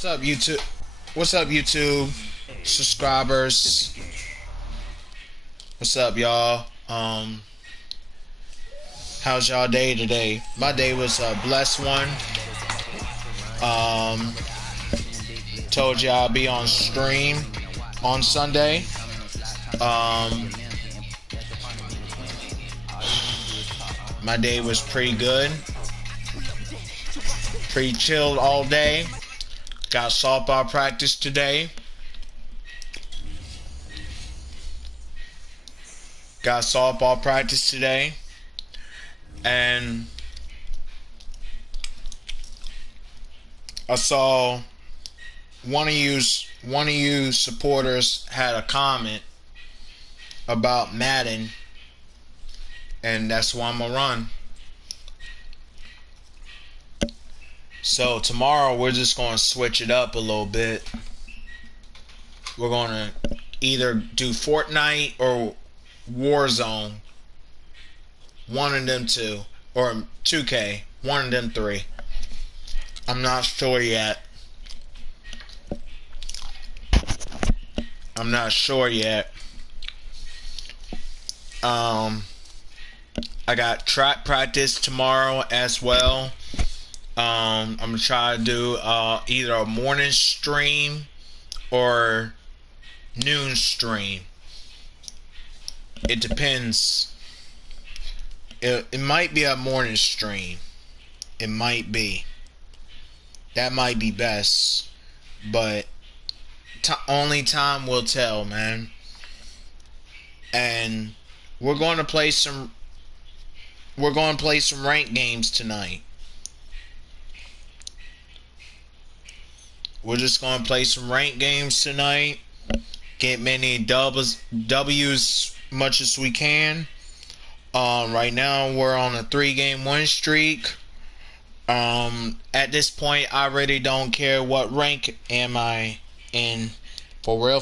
What's up, YouTube? What's up, YouTube subscribers? What's up, y'all? How's y'all day today? My day was a blessed one. Um, Told you I'll be on stream on Sunday. My day was pretty good. Pretty chilled all day. Got softball practice today. And I saw one of you supporters had a comment about Madden, and that's why I'm gonna run. So tomorrow we're just gonna switch it up a little bit. We're gonna either do Fortnite or Warzone. One of them two. Or 2K. One of them three. I'm not sure yet. I got track practice tomorrow as well. I'm gonna try to do either a morning stream or noon stream. It depends. It might be a morning stream. It might be. That might be best. But only time will tell, man. And we're going to play some ranked games tonight. We're just going to play some ranked games tonight. Get many W's much as we can. Right now we're on a 3-game win streak. At this point I really don't care what rank am I in, for real.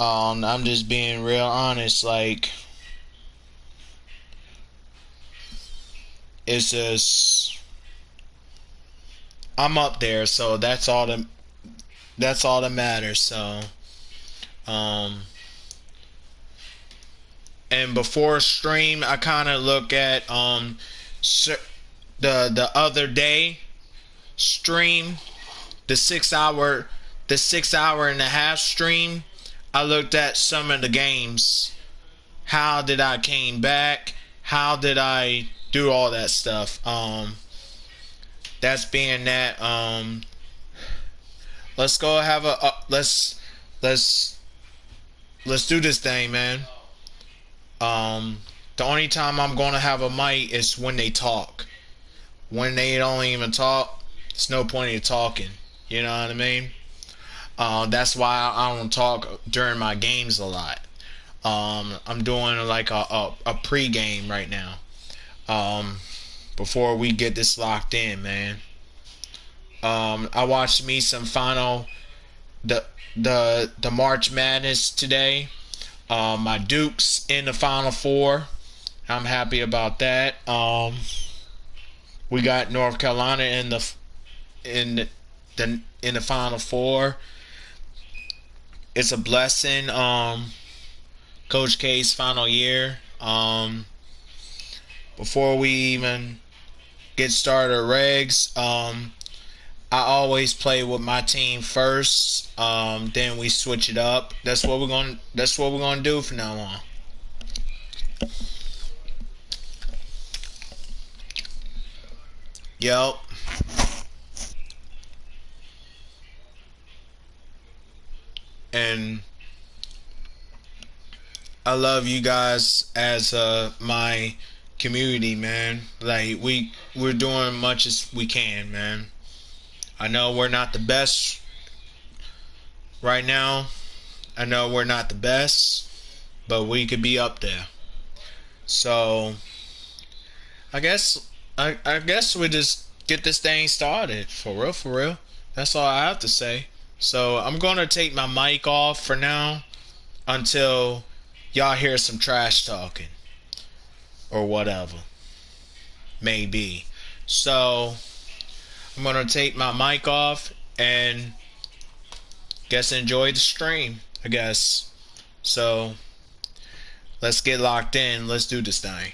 I'm just being real honest. Like, it's just I'm up there, so that's all that matters. So and before stream I kind of look at the other day stream, the 6 hour and a half stream. I looked at some of the games. How did I came back? How did I do all that stuff? That's being that. Let's go have let's do this thing, man. The only time I'm gonna have a mic is when they talk. When they don't even talk, there's no point in talking. You know what I mean? That's why I don't talk during my games a lot. I'm doing like a pre-game right now. Before we get this locked in, man. I watched me some the March Madness today. My Dukes in the Final Four. I'm happy about that. We got North Carolina in the Final Four. It's a blessing. Coach K's final year. Before we even get started, regs. I always play with my team first. Then we switch it up. That's what we're gonna do from now on. Yep. And I love you guys as my community, man. Like we're doing much as we can, man. I know we're not the best right now. I know we're not the best, but we could be up there. So I guess we just get this thing started, for real. That's all I have to say. So I'm gonna take my mic off for now until y'all hear some trash talking or whatever. Maybe. So I'm gonna take my mic off and guess enjoy the stream, I guess. So let's get locked in. Let's do this thing.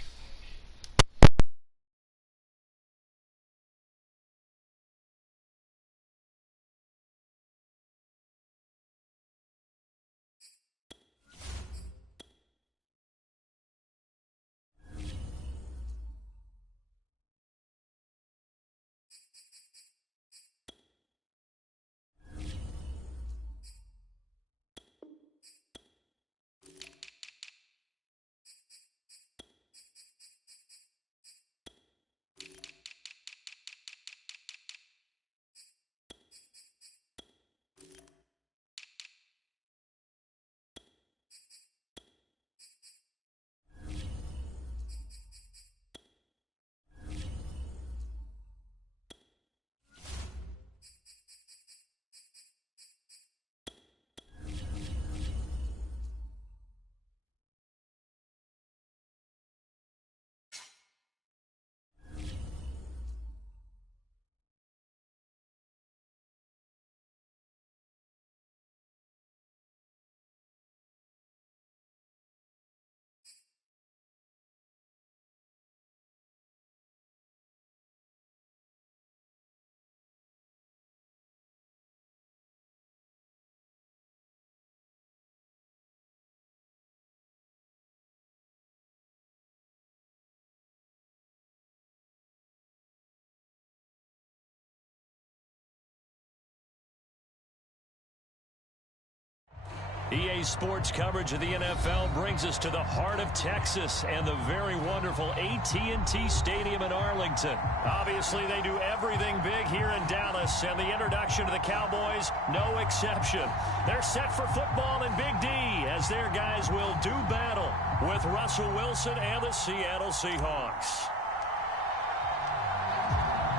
EA Sports coverage of the NFL brings us to the heart of Texas and the very wonderful AT&T Stadium in Arlington. Obviously, they do everything big here in Dallas, and the introduction to the Cowboys, no exception. They're set for football in Big D as their guys will do battle with Russell Wilson and the Seattle Seahawks.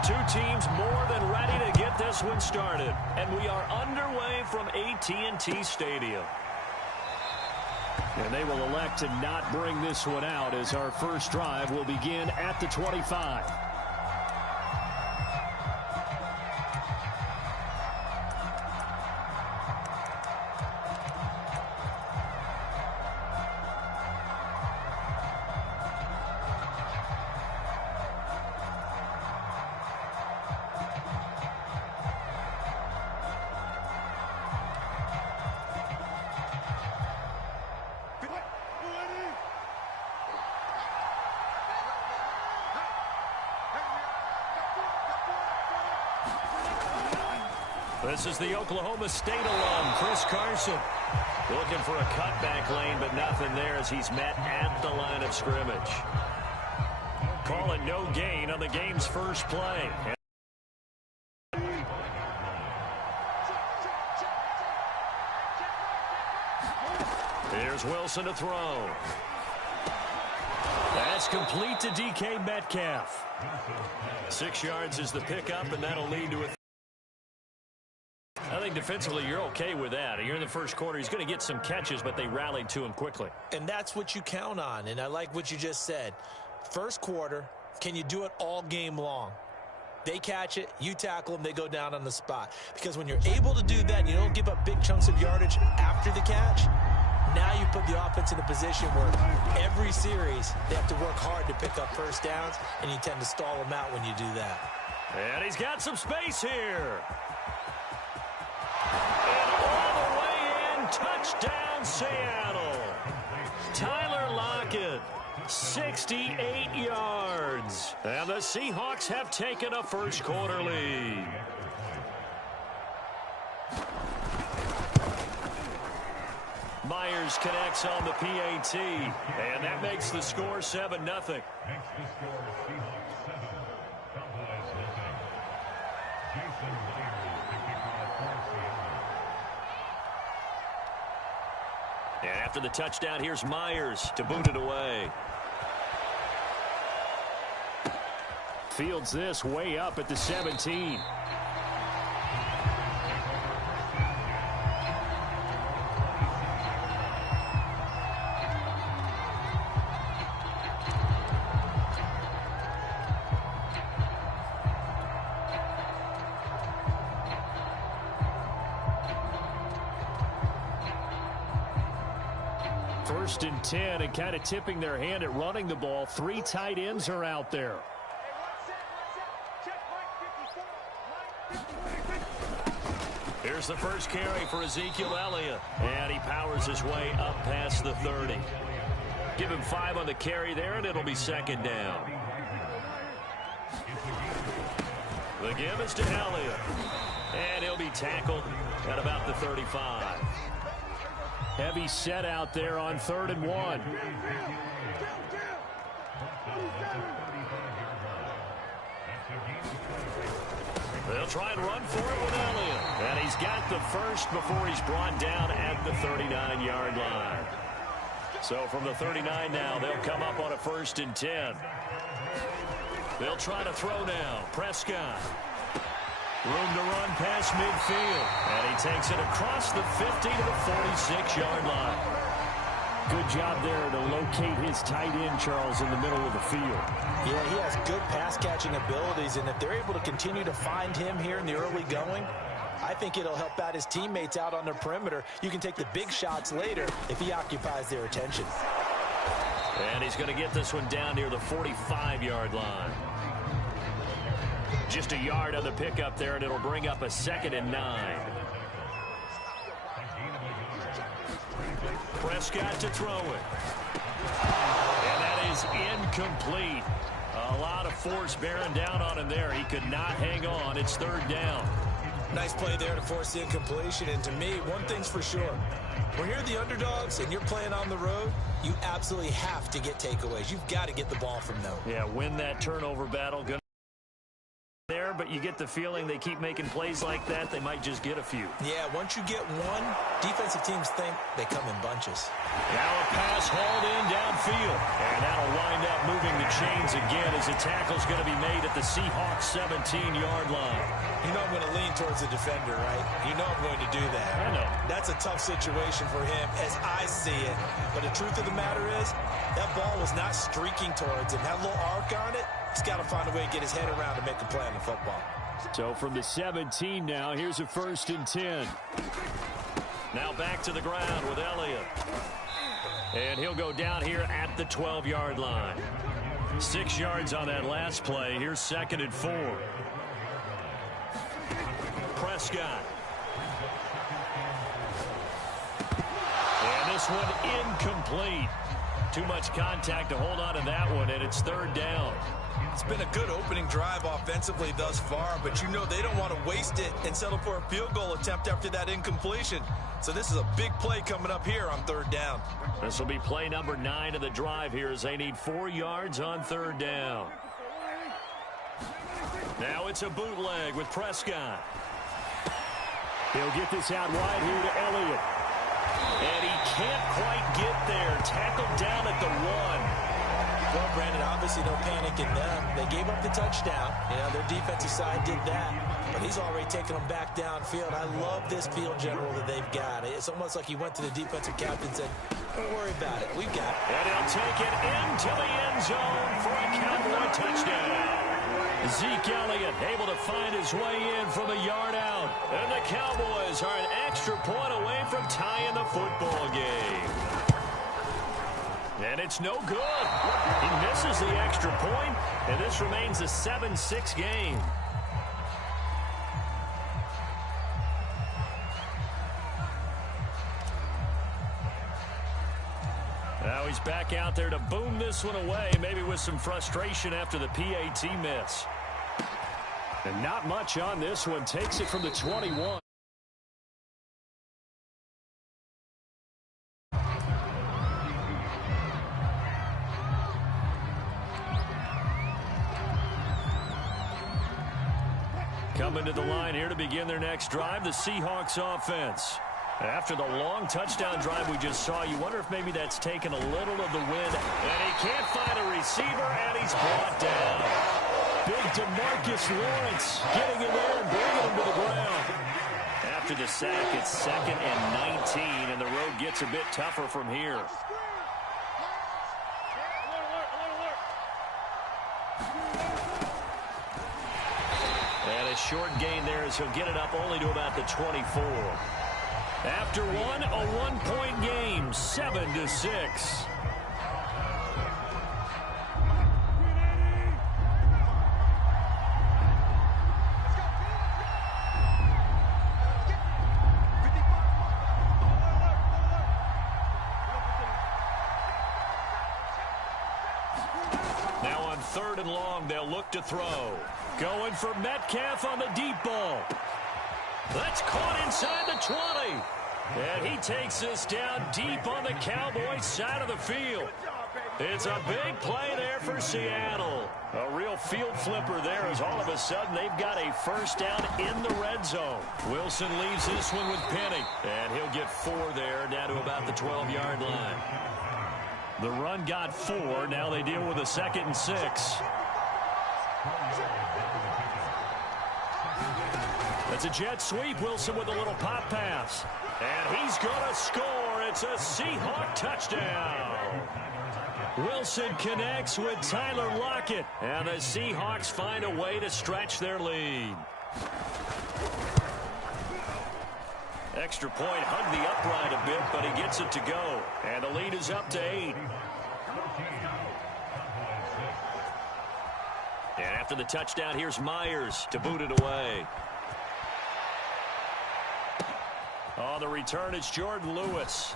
Two teams more than ready to get this one started, and we are underway from AT&T Stadium. And they will elect to not bring this one out as our first drive will begin at the 25. This is the Oklahoma State alum, Chris Carson. Looking for a cutback lane, but nothing there as he's met at the line of scrimmage. Calling no gain on the game's first play. Here's Wilson to throw. That's complete to DK Metcalf. 6 yards is the pickup, and that'll lead to a... I think defensively you're okay with that. You're in the first quarter. He's going to get some catches, but they rallied to him quickly. And that's what you count on, and I like what you just said. First quarter, can you do it all game long? They catch it, you tackle them, they go down on the spot. Because when you're able to do that and you don't give up big chunks of yardage after the catch, now you put the offense in a position where every series they have to work hard to pick up first downs, and you tend to stall them out when you do that. And he's got some space here. And all the way in, touchdown Seattle. Tyler Lockett, 68 yards. And the Seahawks have taken a first quarter lead. Myers connects on the PAT, and that makes the score 7-0. And after the touchdown, here's Myers to boot it away. Fields this way up at the 17. 1st and 10 and kind of tipping their hand at running the ball. 3 tight ends are out there. Here's the first carry for Ezekiel Elliott. And he powers his way up past the 30. Give him 5 on the carry there, and it'll be 2nd down. The give is to Elliott. And he'll be tackled at about the 35. Heavy set out there on 3rd and 1. They'll try and run for it with Elliott. And he's got the first before he's brought down at the 39-yard line. So from the 39 now, they'll come up on a 1st and 10. They'll try to throw now. Prescott. Room to run past midfield. And he takes it across the 50 to the 46-yard line. Good job there to locate his tight end, Charles, in the middle of the field. Yeah, he has good pass-catching abilities, and if they're able to continue to find him here in the early going, I think it'll help out his teammates out on the perimeter. You can take the big shots later if he occupies their attention. And he's going to get this one down near the 45-yard line. Just a yard on the pickup there, and it'll bring up a 2nd and 9. Prescott to throw it. And that is incomplete. A lot of force bearing down on him there. He could not hang on. It's 3rd down. Nice play there to force the incompletion. And to me, one thing's for sure. When you're the underdogs and you're playing on the road, you absolutely have to get takeaways. You've got to get the ball from them. Yeah, win that turnover battle. There, but you get the feeling they keep making plays like that, they might just get a few. Yeah, once you get one, defensive teams think they come in bunches. Now a pass hauled in downfield. And that'll wind up moving the chains again as the tackle's going to be made at the Seahawks 17-yard line. You know I'm going to lean towards the defender, right? You know I'm going to do that. I know. That's a tough situation for him as I see it. But the truth of the matter is, that ball was not streaking towards him. That little arc on it, he's got to find a way to get his head around to make a play on the football. So from the 17 now, here's a 1st and 10. Now back to the ground with Elliott. And he'll go down here at the 12-yard line. 6 yards on that last play. Here's 2nd and 4. Prescott. And this one incomplete. Too much contact to hold on to that one, and it's 3rd down. It's been a good opening drive offensively thus far, but you know they don't want to waste it and settle for a field goal attempt after that incompletion. So this is a big play coming up here on 3rd down. This will be play number 9 of the drive here as they need 4 yards on 3rd down. Now it's a bootleg with Prescott. He'll get this out wide here to Elliott. And he can't quite get there. Tackled down at the 1. Well, Brandon, obviously no panic in them. They gave up the touchdown. You know, their defensive side did that. But he's already taken them back downfield. I love this field general that they've got. It's almost like he went to the defensive captain and said, don't worry about it. We've got it. And he'll take it into the end zone for a Cowboy touchdown. Zeke Elliott able to find his way in from a yard out. And the Cowboys are an extra point away from tying the football game. And it's no good. He misses the extra point, and this remains a 7-6 game. Now he's back out there to boom this one away, maybe with some frustration after the PAT miss. And not much on this one. Takes it from the 21. Coming to the line here to begin their next drive, the Seahawks offense. After the long touchdown drive we just saw, you wonder if maybe that's taken a little of the wind. And he can't find a receiver, and he's brought down. Big DeMarcus Lawrence getting in there and bringing him to the ground. After the sack, it's 2nd and 19, and the road gets a bit tougher from here. And a short gain there as he'll get it up only to about the 24. After one, a one-point game, 7-6. Now on 3rd and long, they'll look to throw. Going for Metcalf on the deep ball. That's caught inside the 20. And he takes us down deep on the Cowboys side of the field. It's a big play there for Seattle. A real field flipper there as all of a sudden they've got a first down in the red zone. Wilson leaves this one with Penny. And he'll get 4 there, down to about the 12-yard line. The run got 4. Now they deal with a 2nd and 6. That's a jet sweep. Wilson with a little pop pass. And he's going to score. It's a Seahawk touchdown. Wilson connects with Tyler Lockett. And the Seahawks find a way to stretch their lead. Extra point, hugged the upright a bit, but he gets it to go. And the lead is up to 8. And after the touchdown, here's Myers to boot it away. On the return, it's Jordan Lewis.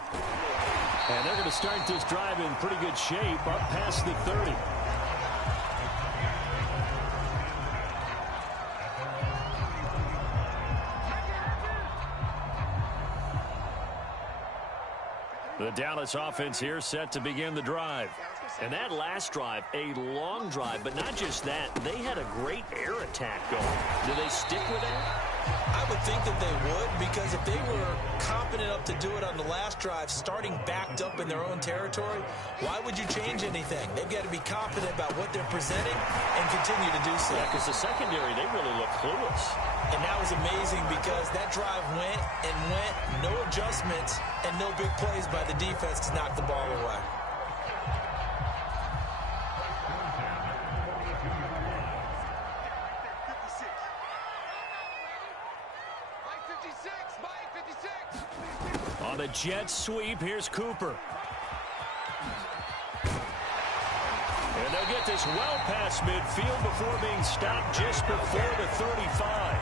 And they're going to start this drive in pretty good shape, up past the 30. The Dallas offense here set to begin the drive. And that last drive, a long drive, but not just that. They had a great air attack going. Do they stick with that? I would think that they would, because if they were confident enough to do it on the last drive, starting backed up in their own territory, why would you change anything? They've got to be confident about what they're presenting and continue to do so. Yeah, because the secondary, they really look clueless. And that was amazing because that drive went and went, no adjustments, and no big plays by the defense to knock the ball away. On the jet sweep, here's Cooper. And they'll get this well past midfield before being stopped just before the 35.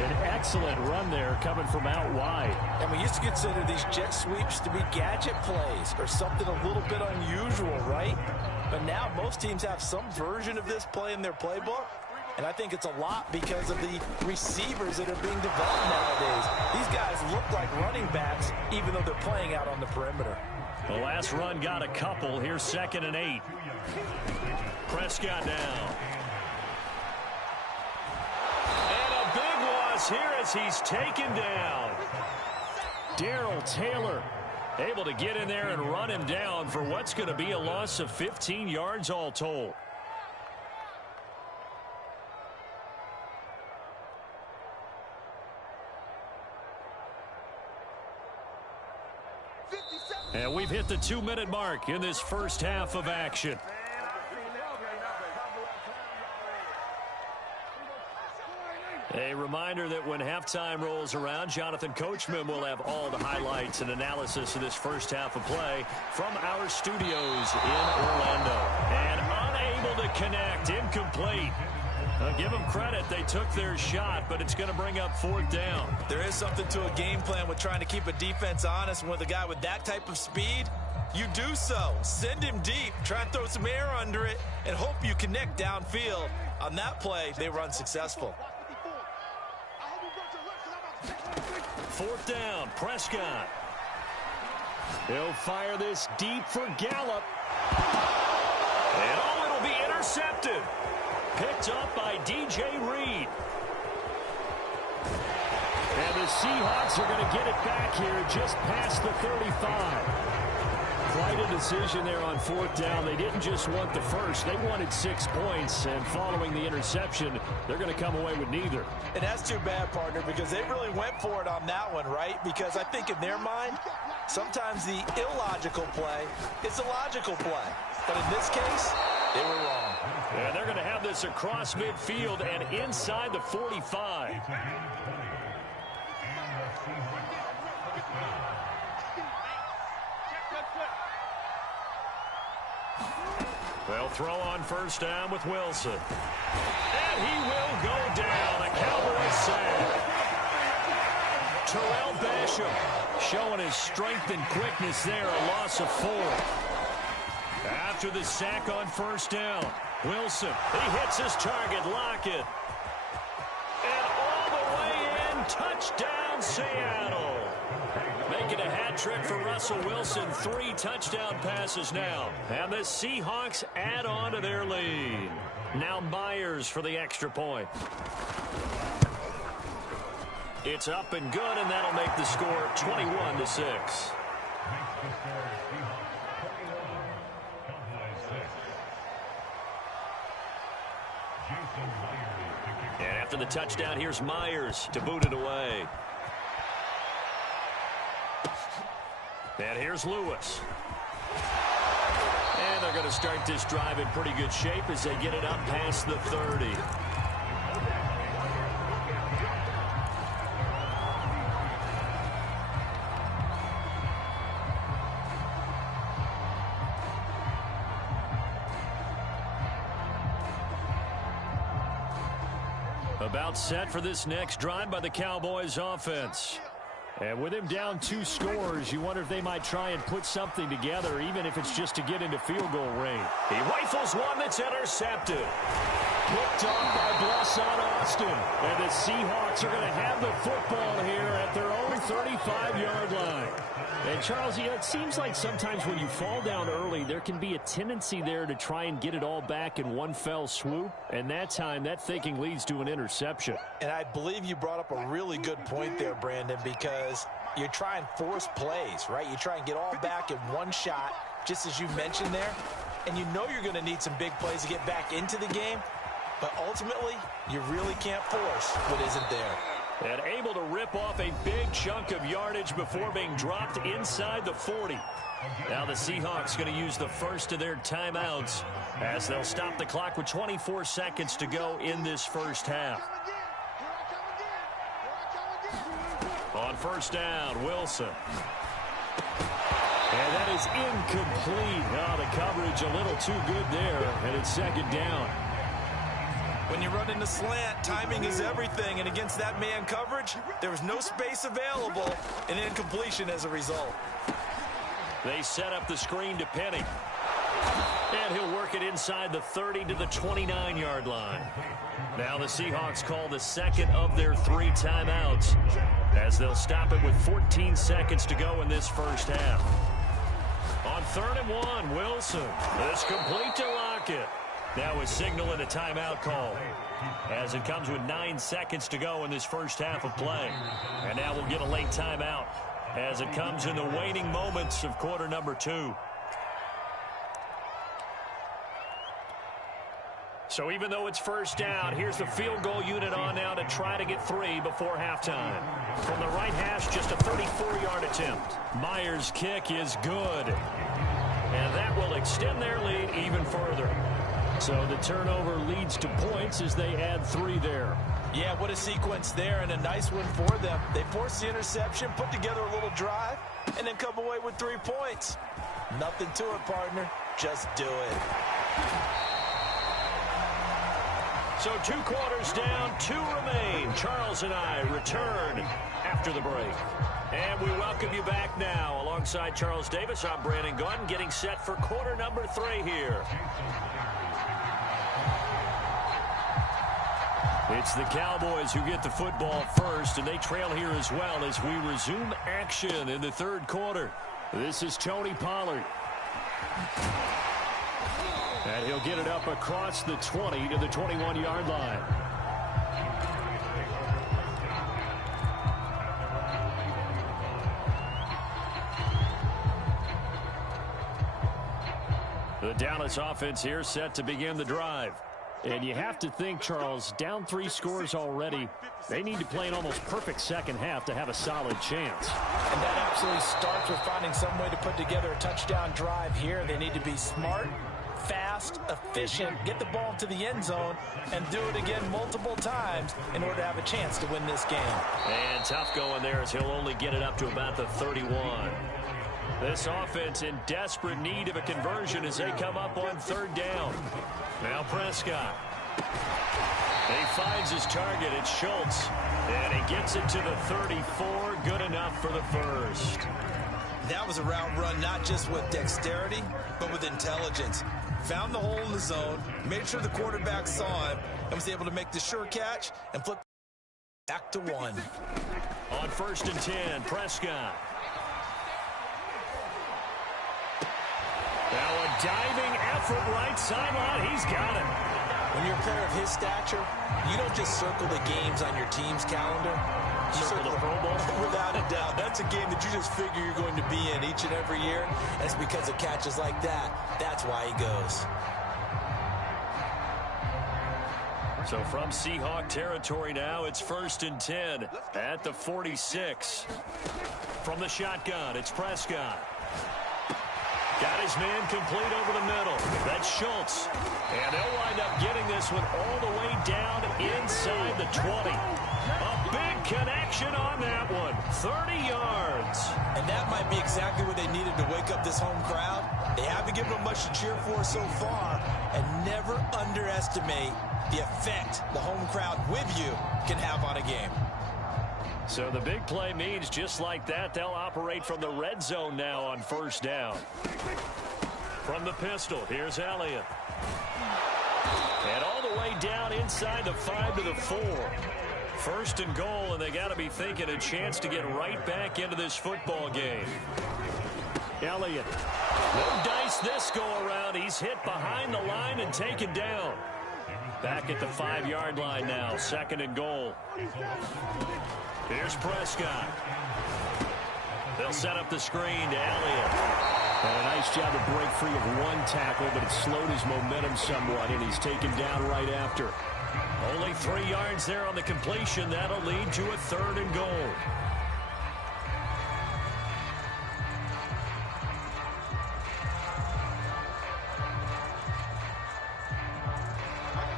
An excellent run there coming from out wide. And we used to consider these jet sweeps to be gadget plays or something a little bit unusual, right? But now most teams have some version of this play in their playbook. And I think it's a lot because of the receivers that are being developed nowadays. These guys look like running backs, even though they're playing out on the perimeter. The last run got a couple. Here's 2nd and 8. Prescott now. And a big loss here as he's taken down. Darrell Taylor able to get in there and run him down for what's going to be a loss of 15 yards all told. And we've hit the 2-minute mark in this first half of action. A reminder that when halftime rolls around, Jonathan Coachman will have all the highlights and analysis of this first half of play from our studios in Orlando. And unable to connect, incomplete. Give them credit. They took their shot, but it's going to bring up 4th down. There is something to a game plan with trying to keep a defense honest. And with a guy with that type of speed, you do so. Send him deep. Try and throw some air under it and hope you connect downfield. On that play, they were unsuccessful. 4th down, Prescott. He'll fire this deep for Gallup. And oh, it'll be intercepted. Picked up by DJ Reed. And the Seahawks are going to get it back here just past the 35. Quite a decision there on 4th down. They didn't just want the first. They wanted 6 points. And following the interception, they're going to come away with neither. And that's too bad, partner, because they really went for it on that one, right? Because I think in their mind, sometimes the illogical play is a logical play. But in this case, they were wrong. And they're going to have this across midfield and inside the 45. They'll throw on first down with Wilson. And he will go down. A Cowboys sack. Terrell Basham showing his strength and quickness there. A loss of 4. After the sack on first down, Wilson, he hits his target, Lockett. And all the way in, touchdown Seattle. Making a hat trick for Russell Wilson. 3 touchdown passes now. And the Seahawks add on to their lead. Now Myers for the extra point. It's up and good, and that'll make the score 21-6. And after the touchdown, here's Myers to boot it away. And here's Lewis. And they're going to start this drive in pretty good shape as they get it up past the 30. About set for this next drive by the Cowboys offense. And with him down 2 scores, you wonder if they might try and put something together, even if it's just to get into field goal range. He rifles one that's intercepted. Picked off by Blesson Austin. And the Seahawks are going to have the football here at their own 35-yard line. And, Charles, it seems like sometimes when you fall down early, there can be a tendency there to try and get it all back in one fell swoop. And that time, that thinking leads to an interception. And I believe you brought up a really good point there, Brandon, because you try and force plays, right? You try and get all back in one shot, just as you mentioned there. And you know you're going to need some big plays to get back into the game. But ultimately, you really can't force what isn't there. And able to rip off a big chunk of yardage before being dropped inside the 40. Now the Seahawks going to use the first of their timeouts as they'll stop the clock with 24 seconds to go in this first half. On first down, Wilson. And that is incomplete. Oh, the coverage a little too good there, and it's second down. When you run into slant, timing is everything, and against that man coverage, there was no space available, and incompletion as a result. They set up the screen to Penny. And he'll work it inside the 30 to the 29-yard line. Now the Seahawks call the second of their 3 timeouts as they'll stop it with 14 seconds to go in this first half. On 3rd and 1, Wilson. It's complete to Lockett. Now a signal and a timeout call as it comes with 9 seconds to go in this first half of play. And now we'll get a late timeout as it comes in the waning moments of quarter number 2. So even though it's first down, here's the field goal unit on now to try to get 3 before halftime. From the right hash, just a 34-yard attempt. Myers' kick is good. And that will extend their lead even further. So the turnover leads to points as they add 3 there. Yeah, what a sequence there, and a nice one for them. They force the interception, put together a little drive, and then come away with 3 points. Nothing to it, partner. Just do it. So 2 quarters down, 2 remain. Charles and I return after the break. And we welcome you back now. Alongside Charles Davis, I'm Brandon Gaudin, getting set for quarter number 3 here. It's the Cowboys who get the football first, and they trail here as well as we resume action in the 3rd quarter. This is Tony Pollard. And he'll get it up across the 20 to the 21-yard line. The Dallas offense here set to begin the drive. And you have to think, Charles, down 3 scores already. They need to play an almost perfect second half to have a solid chance. And that absolutely starts with finding some way to put together a touchdown drive here. They need to be smart, fast, efficient, get the ball to the end zone, and do it again multiple times in order to have a chance to win this game. And tough going there as he'll only get it up to about the 31. This offense in desperate need of a conversion as they come up on third down. Now Prescott. He finds his target. It's Schultz. And he gets it to the 34. Good enough for the first. That was a route run not just with dexterity, but with intelligence. Found the hole in the zone, made sure the quarterback saw him, and was able to make the sure catch and flip back to one. On 1st and 10, Prescott. Now a diving effort right sideline. He's got it. When you're a player of his stature, you don't just circle the games on your team's calendar. You circle the Pro Bowl. Without a doubt. That's a game that you just figure you're going to be in each and every year. And it's because of catches like that. That's why he goes. So from Seahawk territory now, it's 1st and 10 at the 46. From the shotgun, it's Prescott. Got his man complete over the middle. That's Schultz. And they'll wind up getting this one all the way down inside the 20. A big connection on that one. 30 yards. And that might be exactly what they needed to wake up this home crowd. They haven't given them much to cheer for so far. And never underestimate the effect the home crowd with you can have on a game. So the big play means just like that, they'll operate from the red zone now on 1st down. From the pistol, here's Elliott. And all the way down inside the 5 to the 4. 1st and goal, and they got to be thinking a chance to get right back into this football game. Elliott. No dice this go around. He's hit behind the line and taken down. Back at the 5-yard line now, 2nd and goal. Here's Prescott. They'll set up the screen to Elliott. And a nice job to break free of one tackle, but it slowed his momentum somewhat, and he's taken down right after. Only 3 yards there on the completion. That'll lead to a 3rd and goal.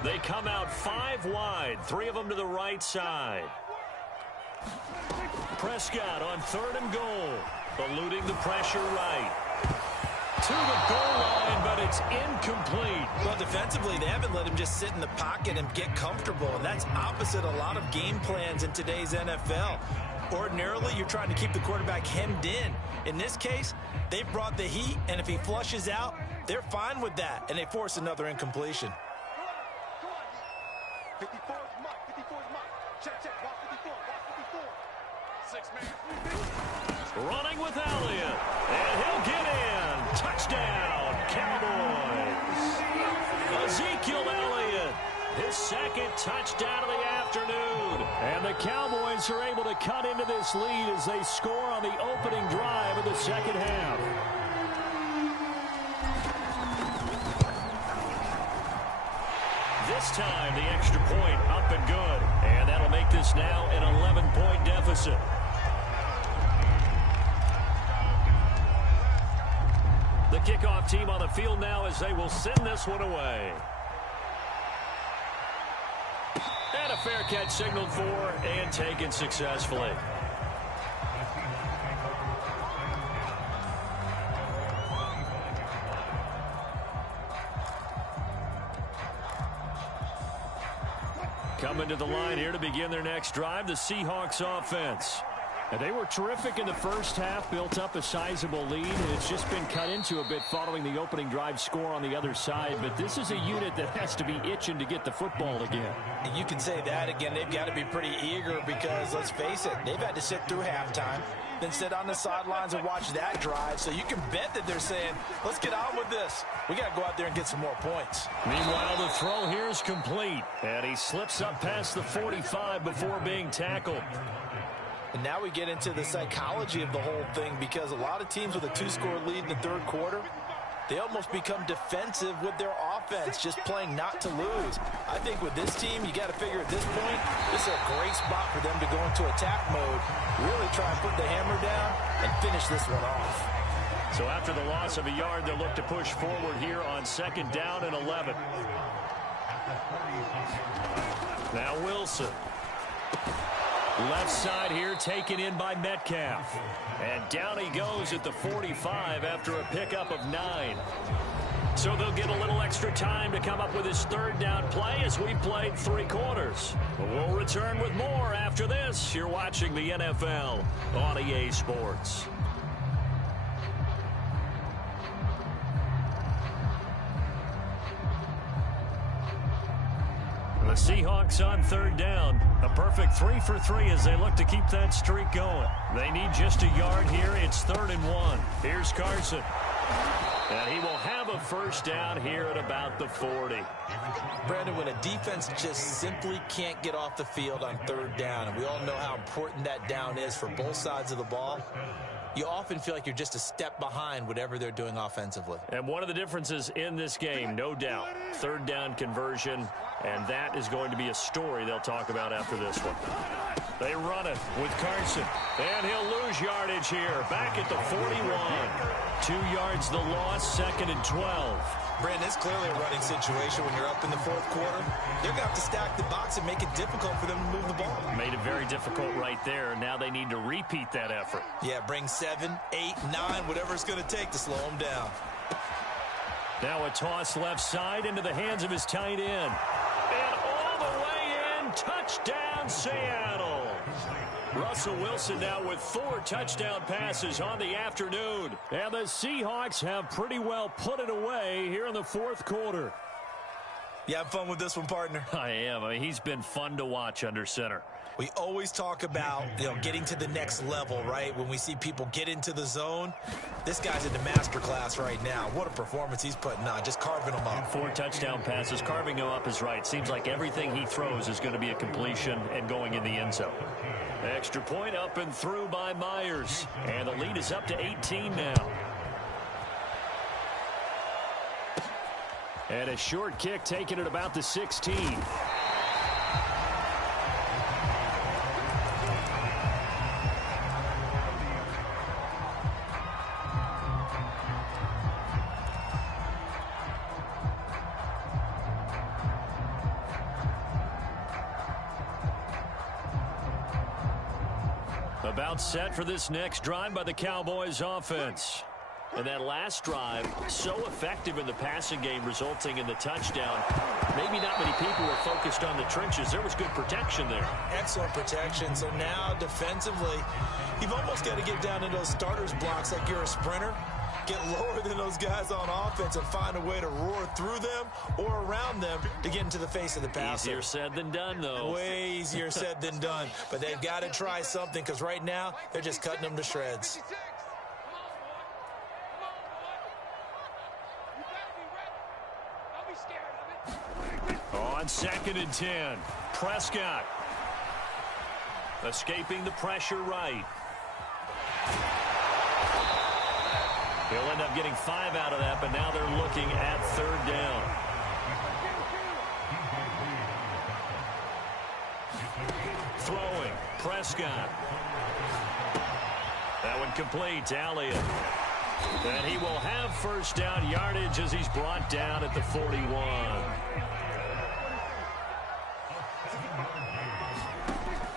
They come out 5 wide, 3 of them to the right side. Prescott on 3rd and goal, eluding the pressure right. To the goal line, but it's incomplete. Well, defensively, they haven't let him just sit in the pocket and get comfortable, and that's opposite a lot of game plans in today's NFL. Ordinarily, you're trying to keep the quarterback hemmed in. In this case, they brought the heat, and if he flushes out, they're fine with that, and they force another incompletion. 54 is Mike. 54 is Mike. Check, check. Watch 54. Watch 54. 6 man. Running with Elliott. And he'll get in. Touchdown, Cowboys. Ezekiel Elliott. His 2nd touchdown of the afternoon. And the Cowboys are able to cut into this lead as they score on the opening drive of the 2nd half. This time, the extra point up and good. And that'll make this now an 11-point deficit. The kickoff team on the field now as they will send this one away. And a fair catch signaled for and taken successfully. Coming to the line here to begin their next drive, the Seahawks offense. And they were terrific in the first half, built up a sizable lead, and it's just been cut into a bit following the opening drive score on the other side. But this is a unit that has to be itching to get the football again. And you can say that again. They've got to be pretty eager because, let's face it, they've had to sit through halftime, then sit on the sidelines and watch that drive. So you can bet that they're saying, let's get on with this. We got to go out there and get some more points. Meanwhile, the throw here is complete. And he slips up past the 45 before being tackled. And now we get into the psychology of the whole thing because a lot of teams with a 2-score lead in the 3rd quarter, they almost become defensive with their offense, just playing not to lose. I think with this team, you got to figure at this point, this is a great spot for them to go into attack mode, really try and put the hammer down and finish this one off. So after the loss of a yard, they'll look to push forward here on 2nd down and 11. Now Wilson. Left side here taken in by Metcalf. And down he goes at the 45 after a pickup of 9. So they'll get a little extra time to come up with his 3rd down play as we played 3 quarters. We'll return with more after this. You're watching the NFL on EA Sports. The Seahawks on 3rd down. A perfect 3 for 3 as they look to keep that streak going. They need just a yard here. It's 3rd and 1. Here's Carson. And he will have a 1st down here at about the 40. Brandon, when a defense just simply can't get off the field on 3rd down, and we all know how important that down is for both sides of the ball, you often feel like you're just a step behind whatever they're doing offensively. And one of the differences in this game, no doubt, 3rd down conversion, and that is going to be a story they'll talk about after this one. They run it with Carson, and he'll lose yardage here, back at the 41. 2 yards the loss, 2nd and 12. Brandon, it's clearly a running situation when you're up in the 4th quarter. They're going to have to stack the box and make it difficult for them to move the ball. Made it very difficult right there. Now they need to repeat that effort. Yeah, bring 7, 8, 9, whatever it's going to take to slow them down. Now a toss left side into the hands of his tight end. And all the way in, touchdown Seattle. Russell Wilson now with 4 touchdown passes on the afternoon. And the Seahawks have pretty well put it away here in the 4th quarter. You have fun with this one, partner? I am. I mean, he's been fun to watch under center. We always talk about, getting to the next level, right? When we see people get into the zone, this guy's in the master class right now. What a performance he's putting on, just carving them up. 4 touchdown passes, carving them up is right. Seems like everything he throws is going to be a completion and going in the end zone. Extra point up and through by Myers. And the lead is up to 18 now. And a short kick taken at about the 16. About set for this next drive by the Cowboys offense. And that last drive, so effective in the passing game, resulting in the touchdown. Maybe not many people were focused on the trenches. There was good protection there. Excellent protection. So now defensively, you've almost got to get down into those starters blocks like you're a sprinter. Get lower than those guys on offense and find a way to roar through them or around them to get into the face of the passer. Easier said than done, though. Way easier said than done. But they've got to try something because right now they're just cutting them to shreds. On 2nd and 10, Prescott escaping the pressure right. He'll end up getting 5 out of that, but now they're looking at 3rd down. Throwing, Prescott. That one complete to Elliott. And he will have 1st down yardage as he's brought down at the 41.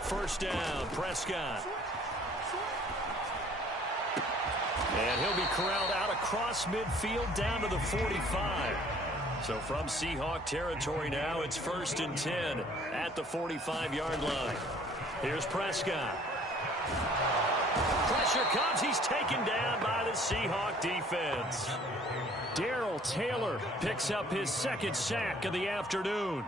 First down, Prescott. And he'll be corralled out across midfield down to the 45. So from Seahawk territory now, it's 1st and 10 at the 45-yard line. Here's Prescott. Pressure comes. He's taken down by the Seahawk defense. Darrell Taylor picks up his 2nd sack of the afternoon.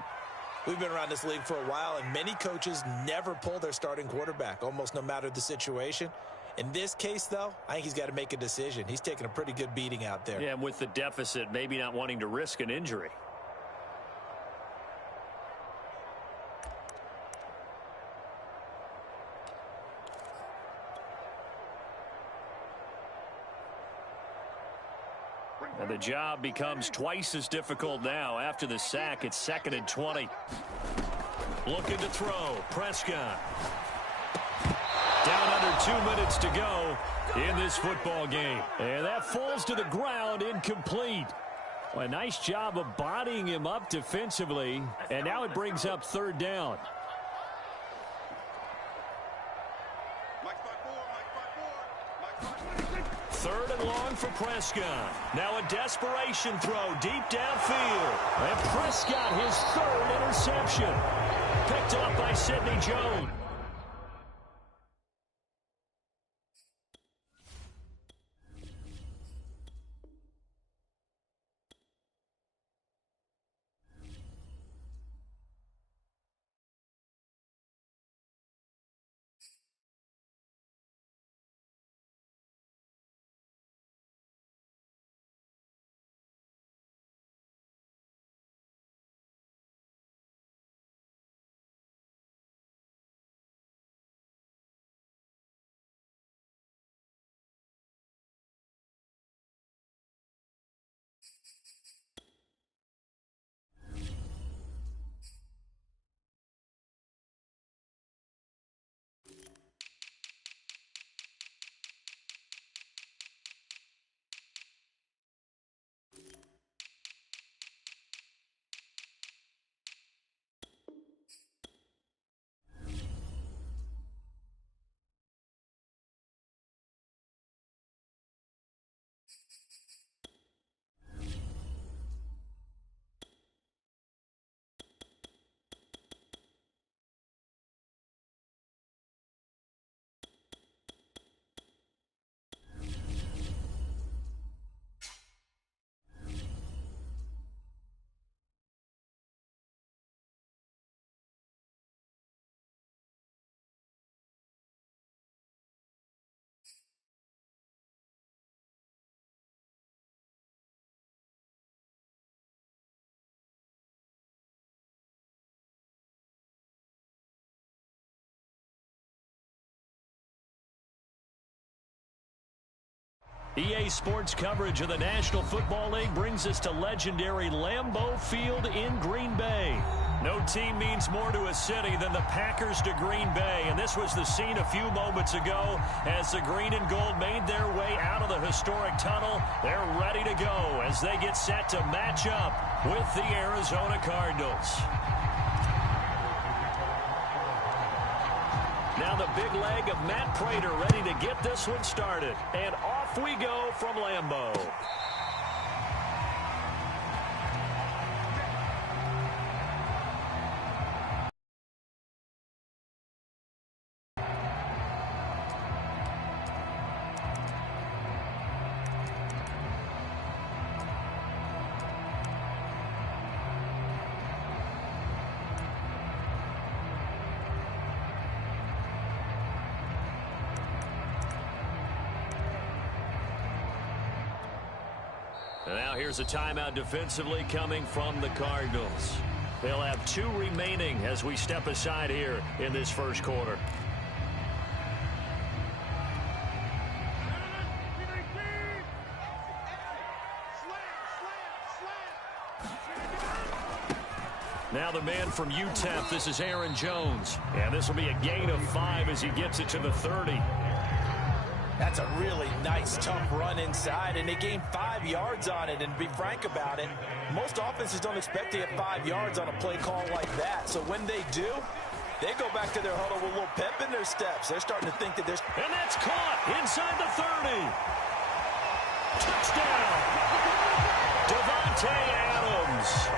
We've been around this league for a while, and many coaches never pull their starting quarterback, almost no matter the situation. In this case, though, I think he's got to make a decision. He's taking a pretty good beating out there. Yeah, and with the deficit, maybe not wanting to risk an injury. And the job becomes twice as difficult now. After the sack, it's 2nd and 20. Looking to throw. Prescott. Down under 2 minutes to go in this football game. And that falls to the ground incomplete. Well, a nice job of bodying him up defensively. And now it brings up third down. Third and long for Prescott. Now a desperation throw deep downfield. And Prescott, his third interception. Picked up by Sidney Jones. EA Sports coverage of the National Football League brings us to legendary Lambeau Field in Green Bay. No team means more to a city than the Packers to Green Bay, and this was the scene a few moments ago as the green and gold made their way out of the historic tunnel. They're ready to go as they get set to match up with the Arizona Cardinals. Now the big leg of Matt Prater ready to get this one started. And off we go from Lambeau. And now here's a timeout defensively coming from the Cardinals. They'll have 2 remaining as we step aside here in this first quarter. Now the man from UTEP, this is Aaron Jones. And this will be a gain of 5 as he gets it to the 30. That's a really nice, tough run inside, and they gained 5 yards on it. And to be frank about it, most offenses don't expect to get 5 yards on a play call like that. So when they do, they go back to their huddle with a little pep in their steps. They're starting to think that there's... And that's caught inside the 30. Touchdown. Davante Adams.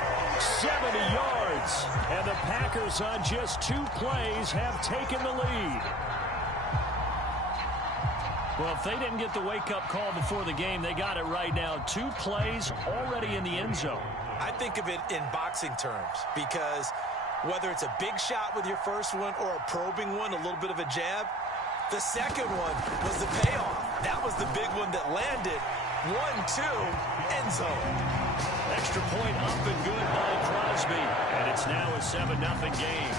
70 yards. And the Packers on just 2 plays have taken the lead. Well, if they didn't get the wake-up call before the game, they got it right now. 2 plays already in the end zone. I think of it in boxing terms because whether it's a big shot with your first one or a probing one, a little bit of a jab, the second one was the payoff. That was the big one that landed. 1-2, end zone. Extra point up and good by Crosby. And it's now a 7-0 game.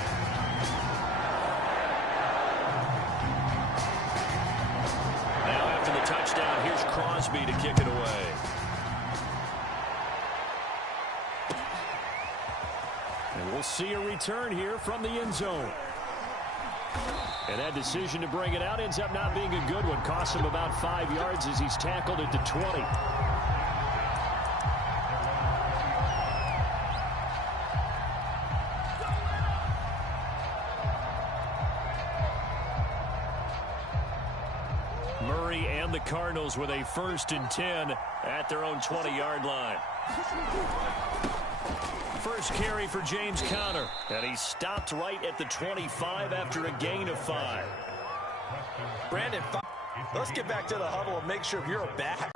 Touchdown. Here's Crosby to kick it away. And we'll see a return here from the end zone. And that decision to bring it out ends up not being a good one. Costs him about 5 yards as he's tackled at the 20. Murray and the Cardinals with a 1st and 10 at their own 20-yard line. First carry for James Conner, and he stopped right at the 25 after a gain of 5. Brandon, let's get back to the huddle and make sure you're a back.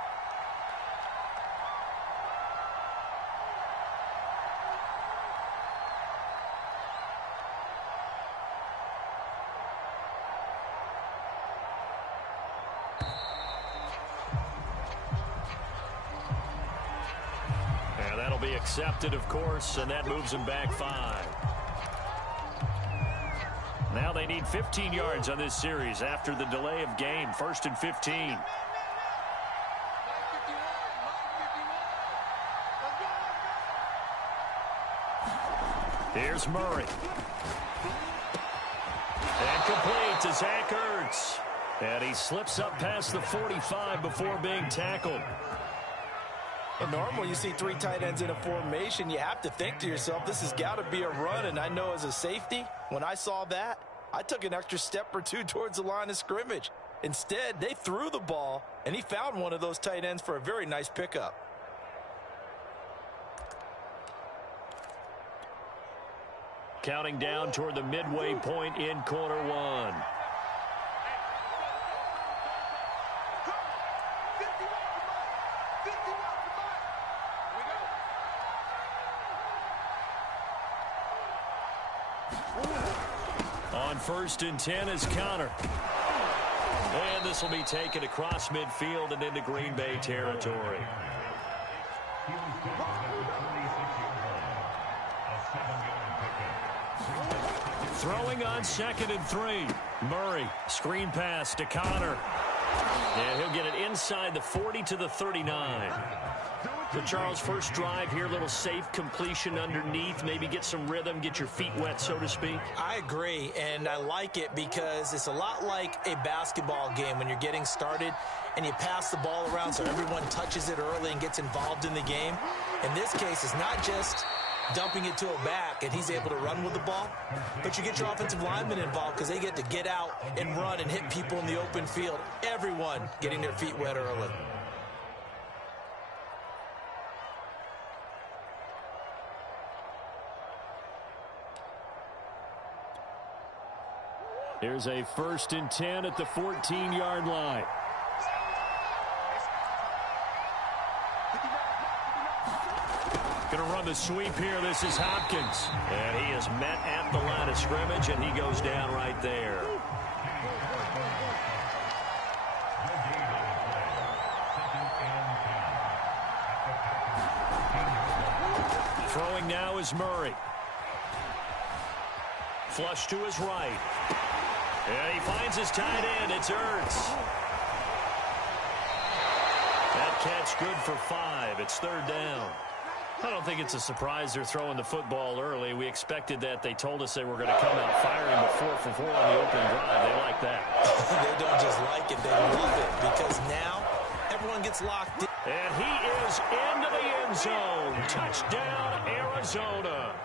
Be accepted, of course, and that moves them back 5. Now they need 15 yards on this series after the delay of game. 1st and 15. Here's Murray. And complete to Zach Ertz. And he slips up past the 45 before being tackled. And normally you see 3 tight ends in a formation, you have to think to yourself, this has got to be a run. And I know as a safety, when I saw that, I took an extra step or 2 towards the line of scrimmage. Instead, they threw the ball, and he found one of those tight ends for a very nice pickup. Counting down toward the midway point in quarter 1. On 1st and 10 is Conner. And this will be taken across midfield and into Green Bay territory. Throwing on 2nd and 3. Murray, screen pass to Conner. And he'll get it inside the 40 to the 39. So Charles, first drive here, little safe completion underneath, maybe get some rhythm, get your feet wet, so to speak. I agree, and I like it because it's a lot like a basketball game when you're getting started and you pass the ball around so everyone touches it early and gets involved in the game. In this case, it's not just dumping it to a back and he's able to run with the ball, but you get your offensive linemen involved because they get to get out and run and hit people in the open field. Everyone getting their feet wet early. Here's a 1st and 10 at the 14-yard line. Going to run the sweep here. This is Hopkins. And he is met at the line of scrimmage, and he goes down right there. Throwing now is Murray. Flush to his right. And he finds his tight end. It's Ertz. That catch good for 5. It's 3rd down. I don't think it's a surprise they're throwing the football early. We expected that. They told us they were going to come out firing before 4 for 4 on the opening drive. They like that. They don't just like it, they love it, because now everyone gets locked in. And he is into the end zone. Touchdown, Arizona.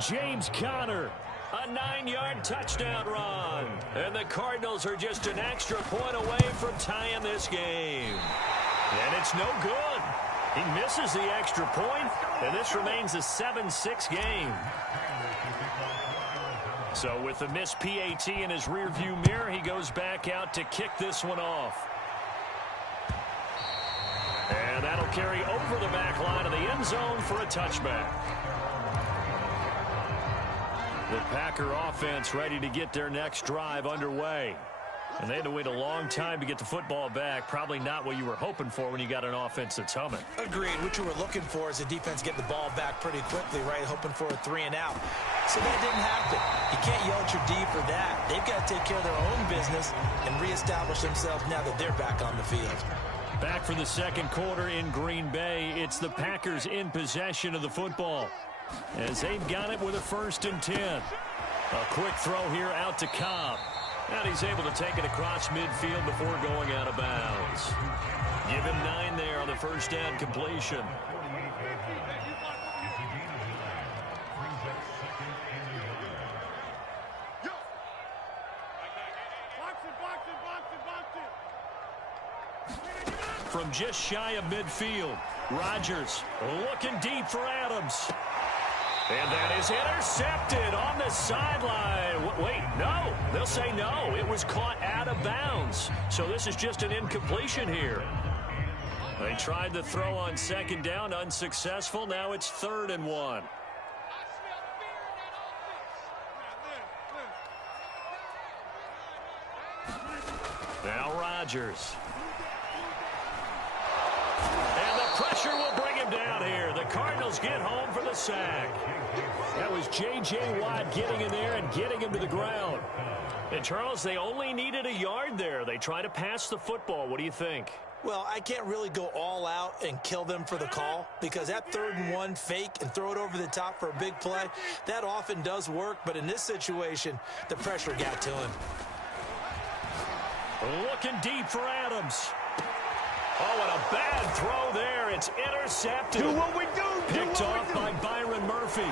James Conner. A 9-yard touchdown run. And the Cardinals are just an extra point away from tying this game. And it's no good. He misses the extra point, and this remains a 7-6 game. So with the missed PAT in his rearview mirror, he goes back out to kick this one off. And that'll carry over the back line of the end zone for a touchback. The Packer offense ready to get their next drive underway. And they had to wait a long time to get the football back. Probably not what you were hoping for when you got an offense that's humming. Agreed. What you were looking for is the defense get the ball back pretty quickly, right? Hoping for a 3 and out. So that didn't happen. You can't yell at your D for that. They've got to take care of their own business and reestablish themselves now that they're back on the field. Back for the second quarter in Green Bay. It's the Packers in possession of the football, as they've got it with a 1st and 10. A quick throw here out to Cobb. And he's able to take it across midfield before going out of bounds. Give him 9 there on the first down completion. From just shy of midfield, Rodgers looking deep for Adams. And that is intercepted on the sideline. Wait, no. They'll say no. It was caught out of bounds. So this is just an incompletion here. They tried to throw on second down, unsuccessful. Now it's 3rd and 1. Now Rodgers. And the pressure will bring him down here. The Cardinals get home for the sack. That was J.J. Watt getting in there and getting him to the ground. And, Charles, they only needed a yard there. They try to pass the football. What do you think? Well, I can't really go all out and kill them for the call because that 3rd and 1 fake and throw it over the top for a big play, that often does work. But in this situation, the pressure got to him. Looking deep for Adams. Oh, and a bad throw there. It's intercepted. Do what we do. Picked off by Byron Murphy.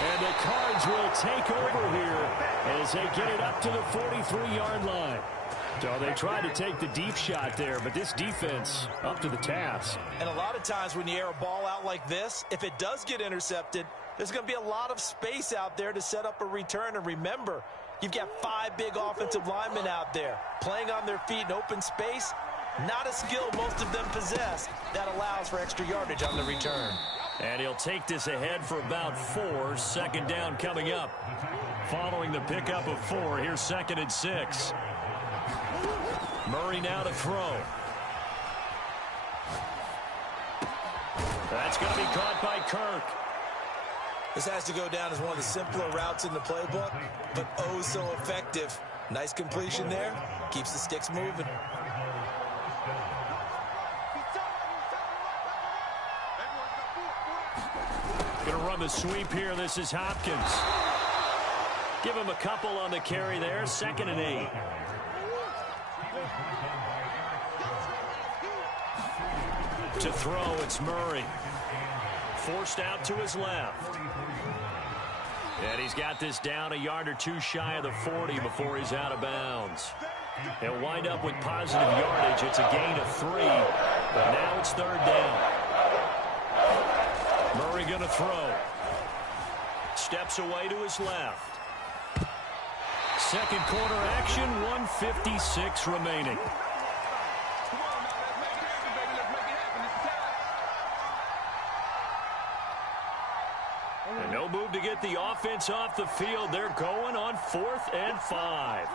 And the Cards will take over here as they get it up to the 43-yard line. So they tried to take the deep shot there, but this defense up to the task. And a lot of times when you air a ball out like this, if it does get intercepted, there's going to be a lot of space out there to set up a return. And remember, you've got 5 big offensive linemen out there playing on their feet in open space. Not a skill most of them possess that allows for extra yardage on the return. And he'll take this ahead for about 4. 2nd down coming up. Following the pickup of 4, here's 2nd and 6. Murray now to throw. That's going to be caught by Kirk. This has to go down as one of the simpler routes in the playbook, but oh so effective. Nice completion there. Keeps the sticks moving. Going to run the sweep here. This is Hopkins. Give him a couple on the carry there. 2nd and 8. To throw, it's Murray. Forced out to his left. And he's got this down a yard or 2 shy of the 40 before he's out of bounds. He'll wind up with positive yardage. It's a gain of 3, but now it's 3rd down. Murray going to throw. Steps away to his left. 2nd quarter action, 1:56 remaining. And no move to get the offense off the field. They're going on 4th and 5.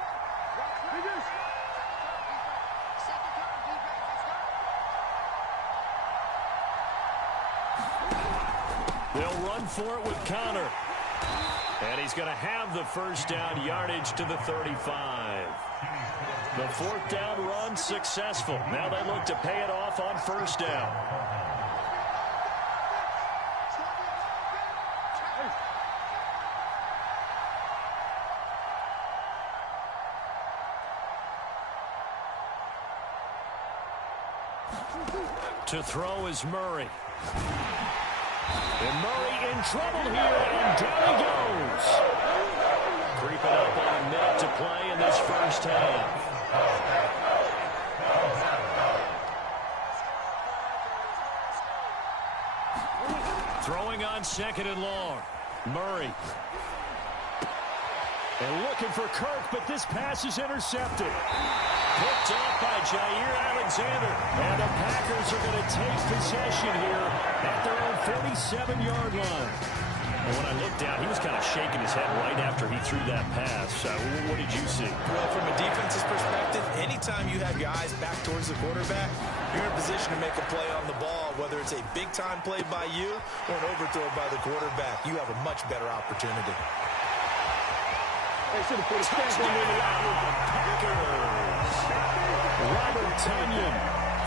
They'll run for it with Connor. And he's going to have the first down, yardage to the 35. The 4th down run successful. Now they look to pay it off on 1st down. To throw is Murray. And Murray in trouble here, and down he goes. Creeping up on a minute to play in this first half. Throwing on 2nd and long. Murray. And looking for Kirk, but this pass is intercepted. Picked off by Jair Alexander. And the Packers are going to take possession here at their own 47-yard line. And when I looked down, he was kind of shaking his head right after he threw that pass. What did you see? Well, from a defense's perspective, anytime you have your eyes back towards the quarterback, you're in a position to make a play on the ball, whether it's a big-time play by you or an overthrow by the quarterback. You have a much better opportunity. Touchdown Packers. Robert Tonyan,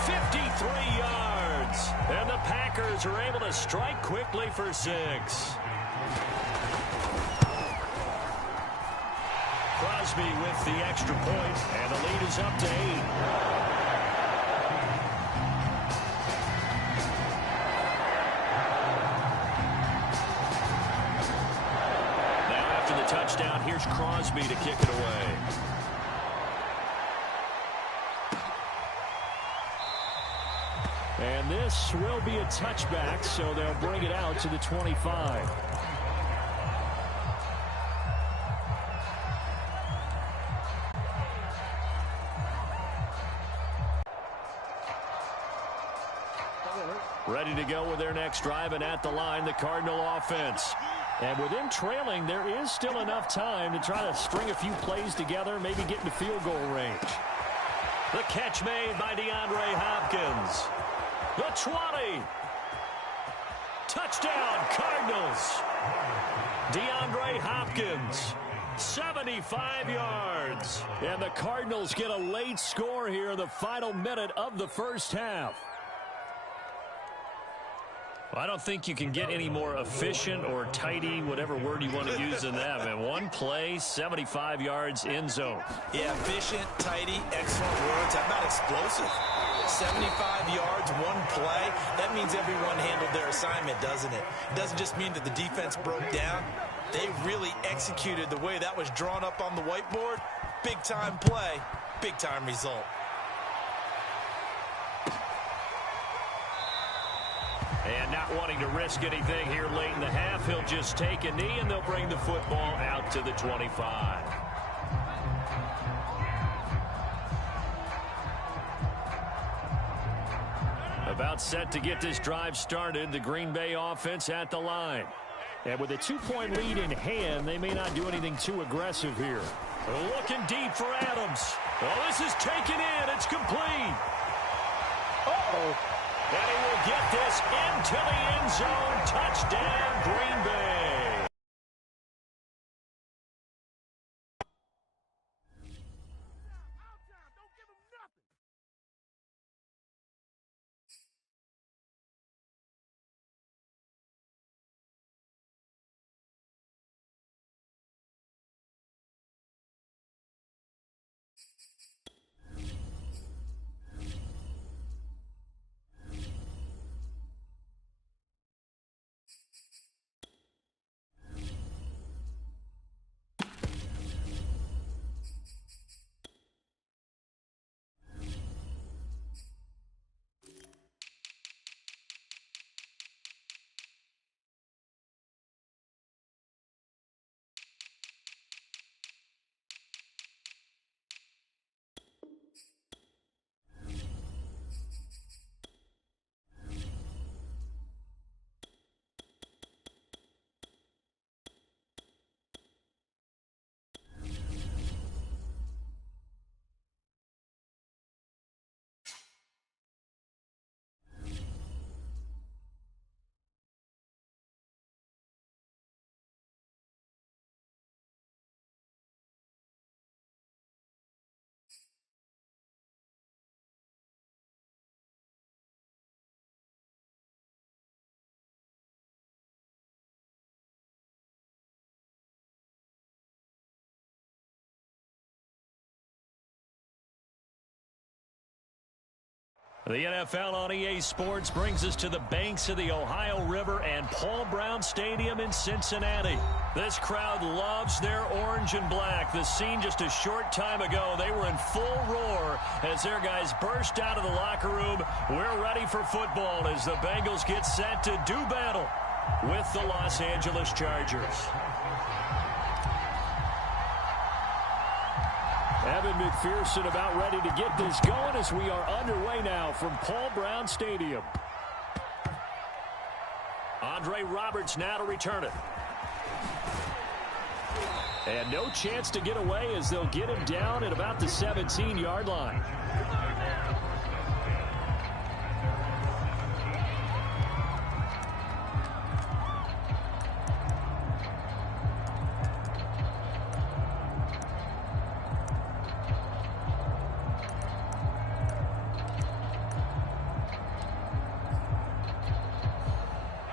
53 yards. And the Packers are able to strike quickly for 6. Crosby with the extra point, and the lead is up to 8. Now after the touchdown, here's Crosby to kick it away. And this will be a touchback, so they'll bring it out to the 25. Ready to go with their next drive, and at the line, the Cardinal offense. And with them trailing, there is still enough time to try to string a few plays together, maybe get into field goal range. The catch made by DeAndre Hopkins. The 20. Touchdown, Cardinals. DeAndre Hopkins, 75 yards. And the Cardinals get a late score here in the final minute of the first half. I don't think you can get any more efficient or tidy, whatever word you want to use in that. Man, one play, 75 yards, end zone. Yeah, efficient, tidy, excellent words. How about explosive? 75 yards, one play. That means everyone handled their assignment, doesn't it? It doesn't just mean that the defense broke down. They really executed the way that was drawn up on the whiteboard. Big-time play, big-time result. And not wanting to risk anything here late in the half, he'll just take a knee, and they'll bring the football out to the 25. About set to get this drive started, the Green Bay offense at the line. And with a 2-point lead in hand, they may not do anything too aggressive here. Looking deep for Adams. Oh, this is taken in. It's complete. Uh-oh. And he will get this into the end zone. Touchdown, Green Bay. The NFL on EA Sports brings us to the banks of the Ohio River and Paul Brown Stadium in Cincinnati. This crowd loves their orange and black. The scene just a short time ago, they were in full roar as their guys burst out of the locker room. We're ready for football as the Bengals get set to do battle with the Los Angeles Chargers. Evan McPherson about ready to get this going as we are underway now from Paul Brown Stadium. Andre Roberts now to return it. And no chance to get away as they'll get him down at about the 17-yard line.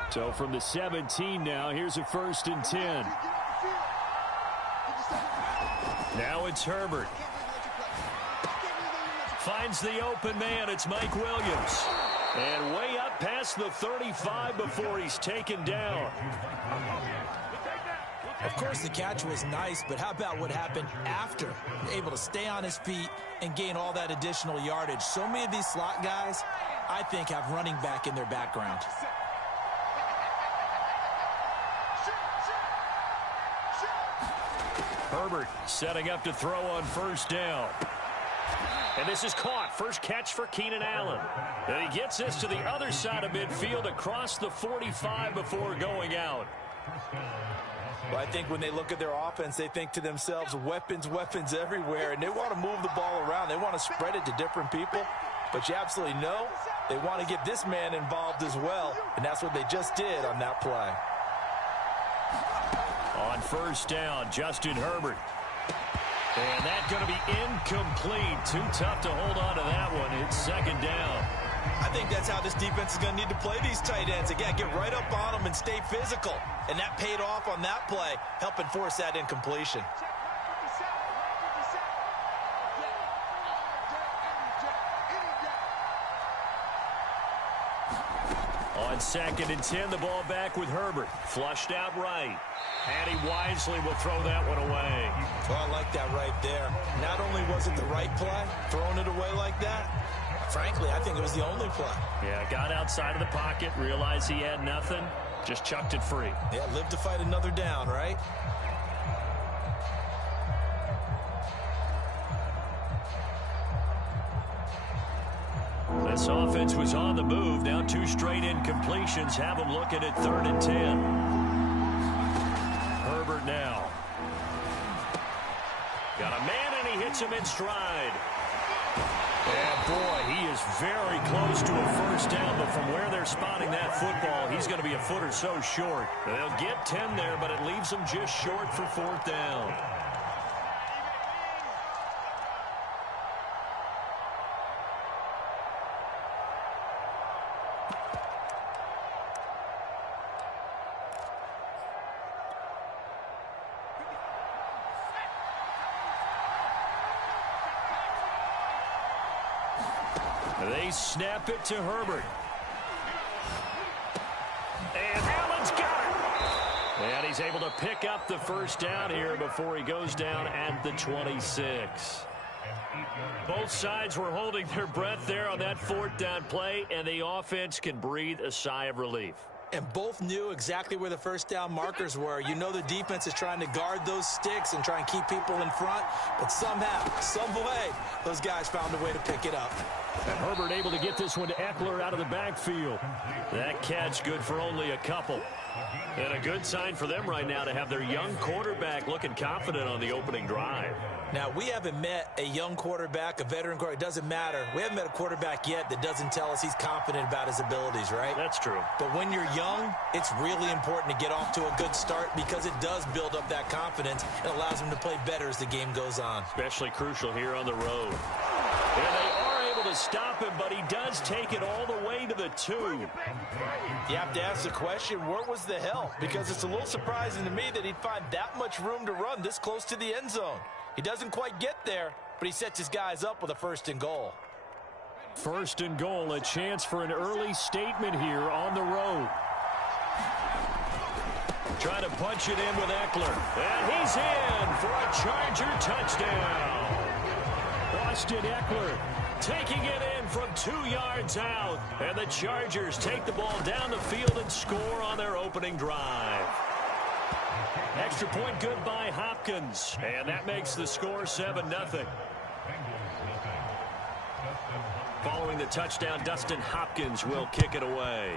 So from the 17 now, here's a 1st and 10. Now it's Herbert. Finds the open man. It's Mike Williams. And way up past the 35 before he's taken down. Of course, the catch was nice, but how about what happened after? Able to stay on his feet and gain all that additional yardage. So many of these slot guys, I think, have running back in their background. Herbert setting up to throw on first down. And this is caught. First catch for Keenan Allen. And he gets this to the other side of midfield across the 45 before going out. Well, I think when they look at their offense, they think to themselves, weapons, weapons everywhere, and they want to move the ball around. They want to spread it to different people, but you absolutely know they want to get this man involved as well, and that's what they just did on that play. On first down, Justin Herbert. And that's going to be incomplete. Too tough to hold on to that one. It's second down. I think that's how this defense is going to need to play these tight ends. Again, get right up on them and stay physical. And that paid off on that play, helping force that incompletion. On 2nd and 10, the ball back with Herbert. Flushed out right. And he wisely will throw that one away. Well, I like that right there. Not only was it the right play, throwing it away like that, frankly, I think it was the only play. Yeah, got outside of the pocket, realized he had nothing, just chucked it free. Yeah, live to fight another down, right? This offense was on the move. Now 2 straight incompletions have them looking at 3rd and 10. Herbert now. Got a man, and he hits him in stride. And boy, he is very close to a first down, but from where they're spotting that football, he's going to be a foot or so short. They'll get 10 there, but it leaves them just short for 4th down. They snap it to Herbert. And Allen's got it. And he's able to pick up the first down here before he goes down at the 26. Both sides were holding their breath there on that 4th down play, and the offense can breathe a sigh of relief. And both knew exactly where the first down markers were. You know the defense is trying to guard those sticks and try and keep people in front, but somehow, some way, those guys found a way to pick it up. And Herbert able to get this one to Eckler out of the backfield. That catch good for only a couple. And a good sign for them right now to have their young quarterback looking confident on the opening drive. Now, we haven't met a young quarterback, a veteran quarterback. It doesn't matter. We haven't met a quarterback yet that doesn't tell us he's confident about his abilities, right? That's true. But when you're young, it's really important to get off to a good start because it does build up that confidence and allows him to play better as the game goes on. Especially crucial here on the road. And they are able to stop him, but he does take it all the way to the 2. You have to ask the question, where was the help? Because it's a little surprising to me that he'd find that much room to run this close to the end zone. He doesn't quite get there, but he sets his guys up with a 1st and goal. 1st and goal, a chance for an early statement here on the road. Trying to punch it in with Eckler. And he's in for a Charger touchdown. Austin Eckler taking it in from 2 yards out. And the Chargers take the ball down the field and score on their opening drive. Extra point good by Hopkins. And that makes the score 7-0. Following the touchdown, Dustin Hopkins will kick it away.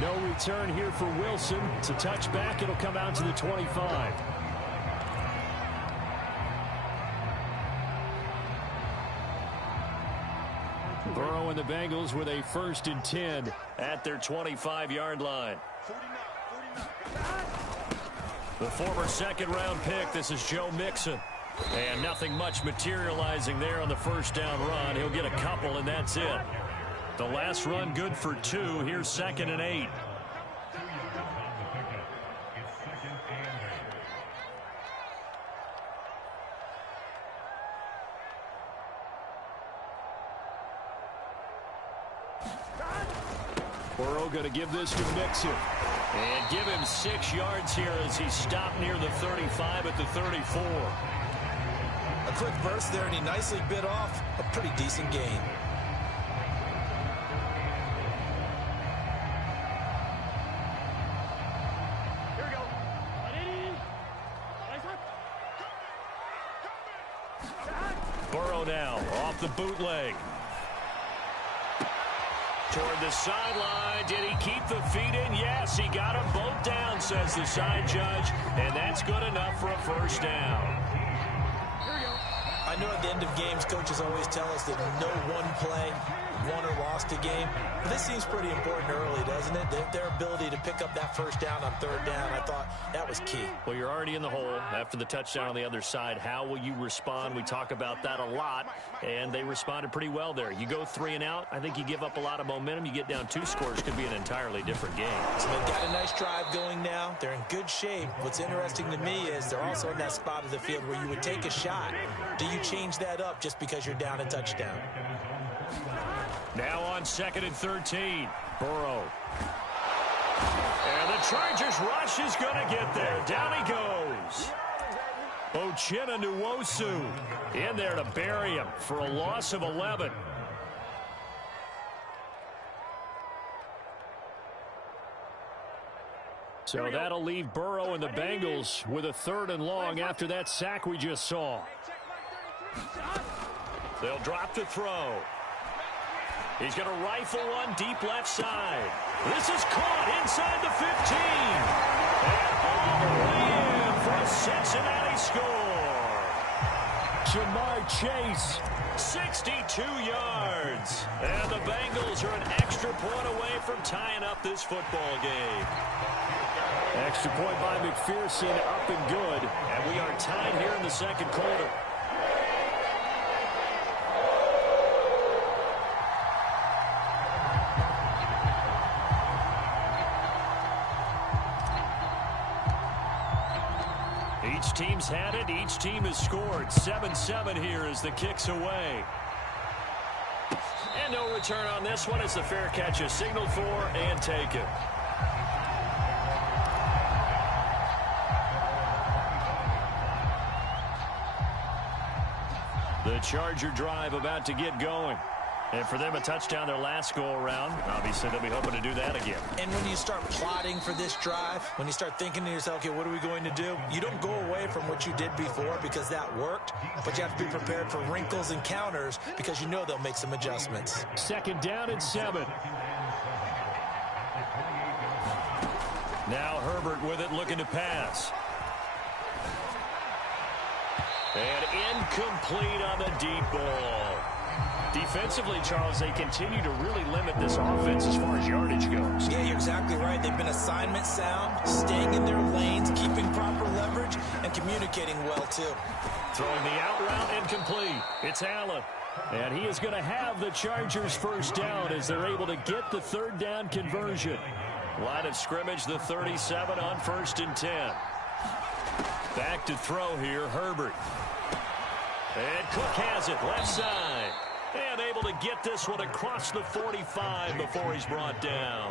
No return here for Wilson. It's a touchback. It'll come out to the 25. Burrow and the Bengals with a 1st and 10 at their 25-yard line. The former 2nd-round pick, this is Joe Mixon. And nothing much materializing there on the 1st down run. He'll get a couple, and that's it. The last run good for 2. Here's 2nd and 8. Burrow going to give this to Mixon. And give him 6 yards here as he stopped near the 35 at the 34. A quick burst there, and he nicely bit off a pretty decent gain. Here we go. Burrow now off the bootleg. Toward the sideline. Did he keep the feet in? Yes, he got them both down, says the side judge. And that's good enough for a first down. I know at the end of games, coaches always tell us that no one play won or lost a game. But this seems pretty important early, doesn't it? Their ability to pick up that first down on third down, I thought that was key. Well, you're already in the hole after the touchdown on the other side. How will you respond? We talk about that a lot, and they responded pretty well there. You go 3 and out, I think you give up a lot of momentum. You get down 2 scores, could be an entirely different game. So they've got a nice drive going now. They're in good shape. What's interesting to me is they're also in that spot of the field where you would take a shot. Do you change that up just because you're down a touchdown? Now on 2nd and 13, Burrow. And the Chargers rush is going to get there. Down he goes. Uchenna Nwosu in there to bury him for a loss of 11. So that'll leave Burrow and the Bengals with a 3rd and long after that sack we just saw. They'll drop to throw. He's going to rifle one deep left side. This is caught inside the 15. And all the way in for a Cincinnati score. Jamar Chase, 62 yards. And the Bengals are an extra point away from tying up this football game. Extra point by McPherson, up and good. And we are tied here in the 2nd quarter. Each team's had it. Each team has scored. 7-7 here as the kick's away. And no return on this one as the fair catch is signaled for and taken. The Charger drive about to get going. And for them, a touchdown their last go-around. Obviously, they'll be hoping to do that again. And when you start plotting for this drive, when you start thinking to yourself, okay, what are we going to do? You don't go away from what you did before because that worked, but you have to be prepared for wrinkles and counters because you know they'll make some adjustments. 2nd down and 7. Now Herbert with it, looking to pass. And incomplete on the deep ball. Defensively, Charles, they continue to really limit this offense as far as yardage goes. Yeah, you're exactly right. They've been assignment sound, staying in their lanes, keeping proper leverage, and communicating well, too. Throwing the out route incomplete. It's Allen. And he is going to have the Chargers first down as they're able to get the 3rd down conversion. Line of scrimmage, the 37 on 1st and 10. Back to throw here, Herbert. And Cook has it, left side. And able to get this one across the 45 before he's brought down.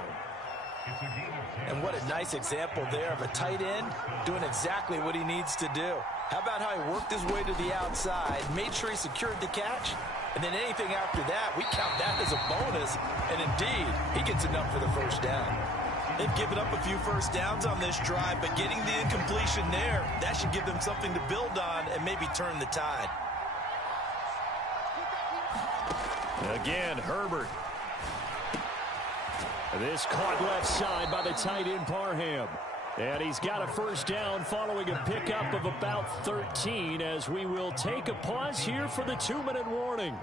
And what a nice example there of a tight end doing exactly what he needs to do. How about how he worked his way to the outside, made sure he secured the catch, and then anything after that, we count that as a bonus. And indeed, he gets enough for the first down. They've given up a few first downs on this drive, but getting the incompletion there, that should give them something to build on and maybe turn the tide. Again, Herbert. This caught left side by the tight end Parham. And he's got a first down following a pickup of about 13 as we will take a pause here for the 2-minute warning.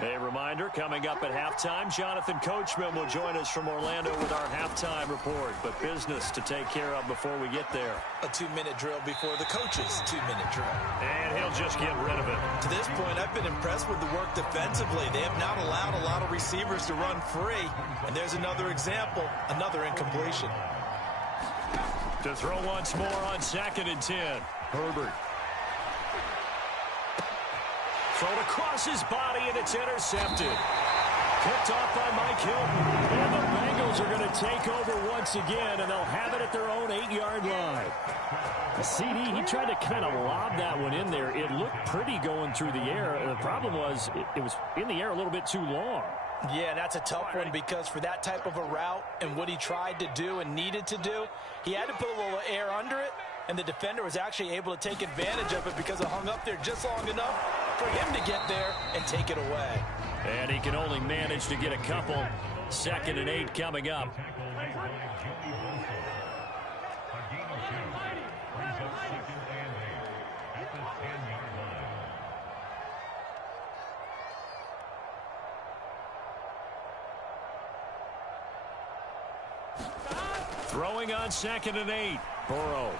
A reminder, coming up at halftime, Jonathan Coachman will join us from Orlando with our halftime report. But business to take care of before we get there. A 2-minute drill before the coach's 2-minute drill. And he'll just get rid of it. To this point, I've been impressed with the work defensively. They have not allowed a lot of receivers to run free. And there's another example, another incompletion. To throw once more on 2nd and 10. Herbert. Thrown across his body, and it's intercepted. Picked off by Mike Hilton. And the Bengals are going to take over once again, and they'll have it at their own 8-yard line. CD, he tried to kind of lob that one in there. It looked pretty going through the air. The problem was it was in the air a little bit too long. Yeah, that's a tough one because for that type of a route and what he tried to do and needed to do, he had to put a little air under it, and the defender was actually able to take advantage of it because it hung up there just long enough for him to get there and take it away. And he can only manage to get a couple. 2nd and 8 coming up. Throwing on 2nd and 8. Burrow.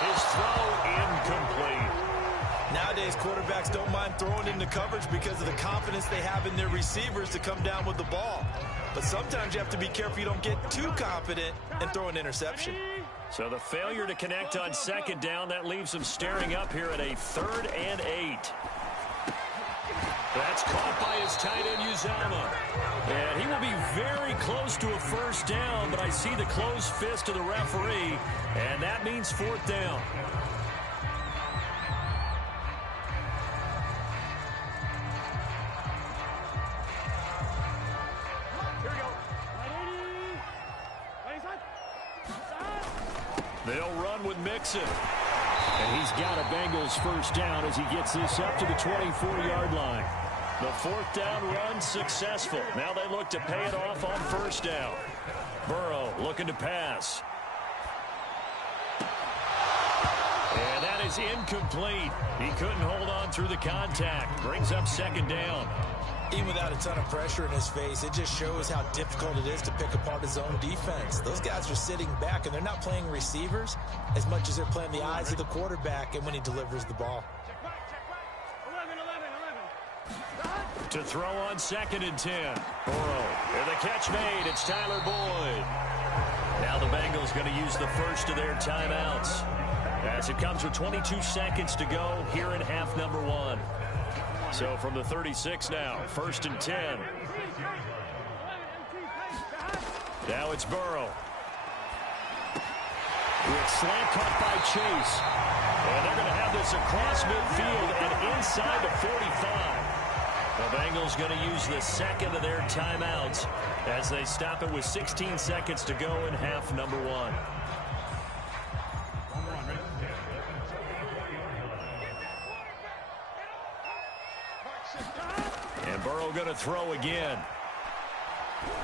His throw incomplete. Nowadays, quarterbacks don't mind throwing into coverage because of the confidence they have in their receivers to come down with the ball. But sometimes you have to be careful you don't get too confident and throw an interception. So the failure to connect on 2nd down, that leaves them staring up here at a 3rd and 8. That's caught by his tight end, Uzama. And he will be very close to a 1st down, but I see the closed fist of the referee, and that means 4th down. They'll run with Mixon. And he's got a Bengals 1st down as he gets this up to the 24-yard line. The 4th down run successful. Now they look to pay it off on 1st down. Burrow looking to pass. And that is incomplete. He couldn't hold on through the contact. Brings up 2nd down. Even without a ton of pressure in his face, it just shows how difficult it is to pick apart his own defense. Those guys are sitting back, and they're not playing receivers as much as they're playing the eyes of the quarterback and when he delivers the ball. To throw on 2nd and 10. Burrow. And the catch made. It's Tyler Boyd. Now the Bengals going to use the first of their timeouts as it comes with 22 seconds to go here in half number 1. So from the 36 now, 1st and 10. Now it's Burrow. With slant caught by Chase. And they're going to have this across midfield and inside the 45. The Bengals going to use the 2nd of their timeouts as they stop it with 16 seconds to go in half number 1. And Burrow going to throw again.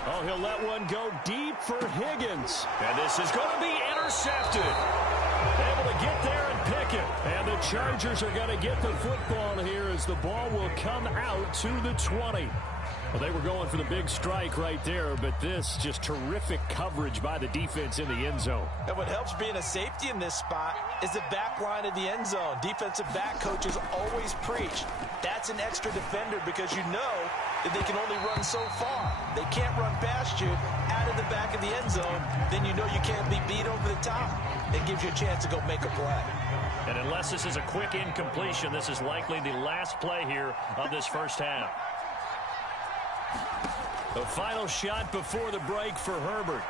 Oh, he'll let one go deep for Higgins. And this is going to be intercepted. Able to get there and pick it. And the Chargers are going to get the football here as the ball will come out to the 20. Well, they were going for the big strike right there, but this just terrific coverage by the defense in the end zone. And what helps being a safety in this spot is the back line of the end zone. Defensive back coaches always preach. That's an extra defender because you know that they can only run so far. They can't run past you out of the back of the end zone. Then you know you can't be beat over the top. It gives you a chance to go make a play. And unless this is a quick incompletion, this is likely the last play here of this first half. The final shot before the break for Herbert.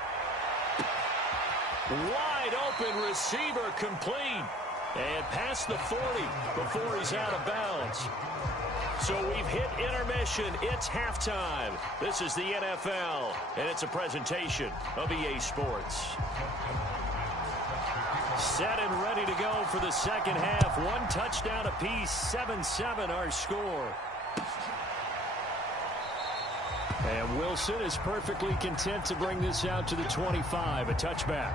Wide open receiver complete. And past the 40 before he's out of bounds. So we've hit intermission. It's halftime. This is the NFL, and it's a presentation of EA Sports. Set and ready to go for the second half. One touchdown apiece, 7-7 our score. And Wilson is perfectly content to bring this out to the 25, a touchback.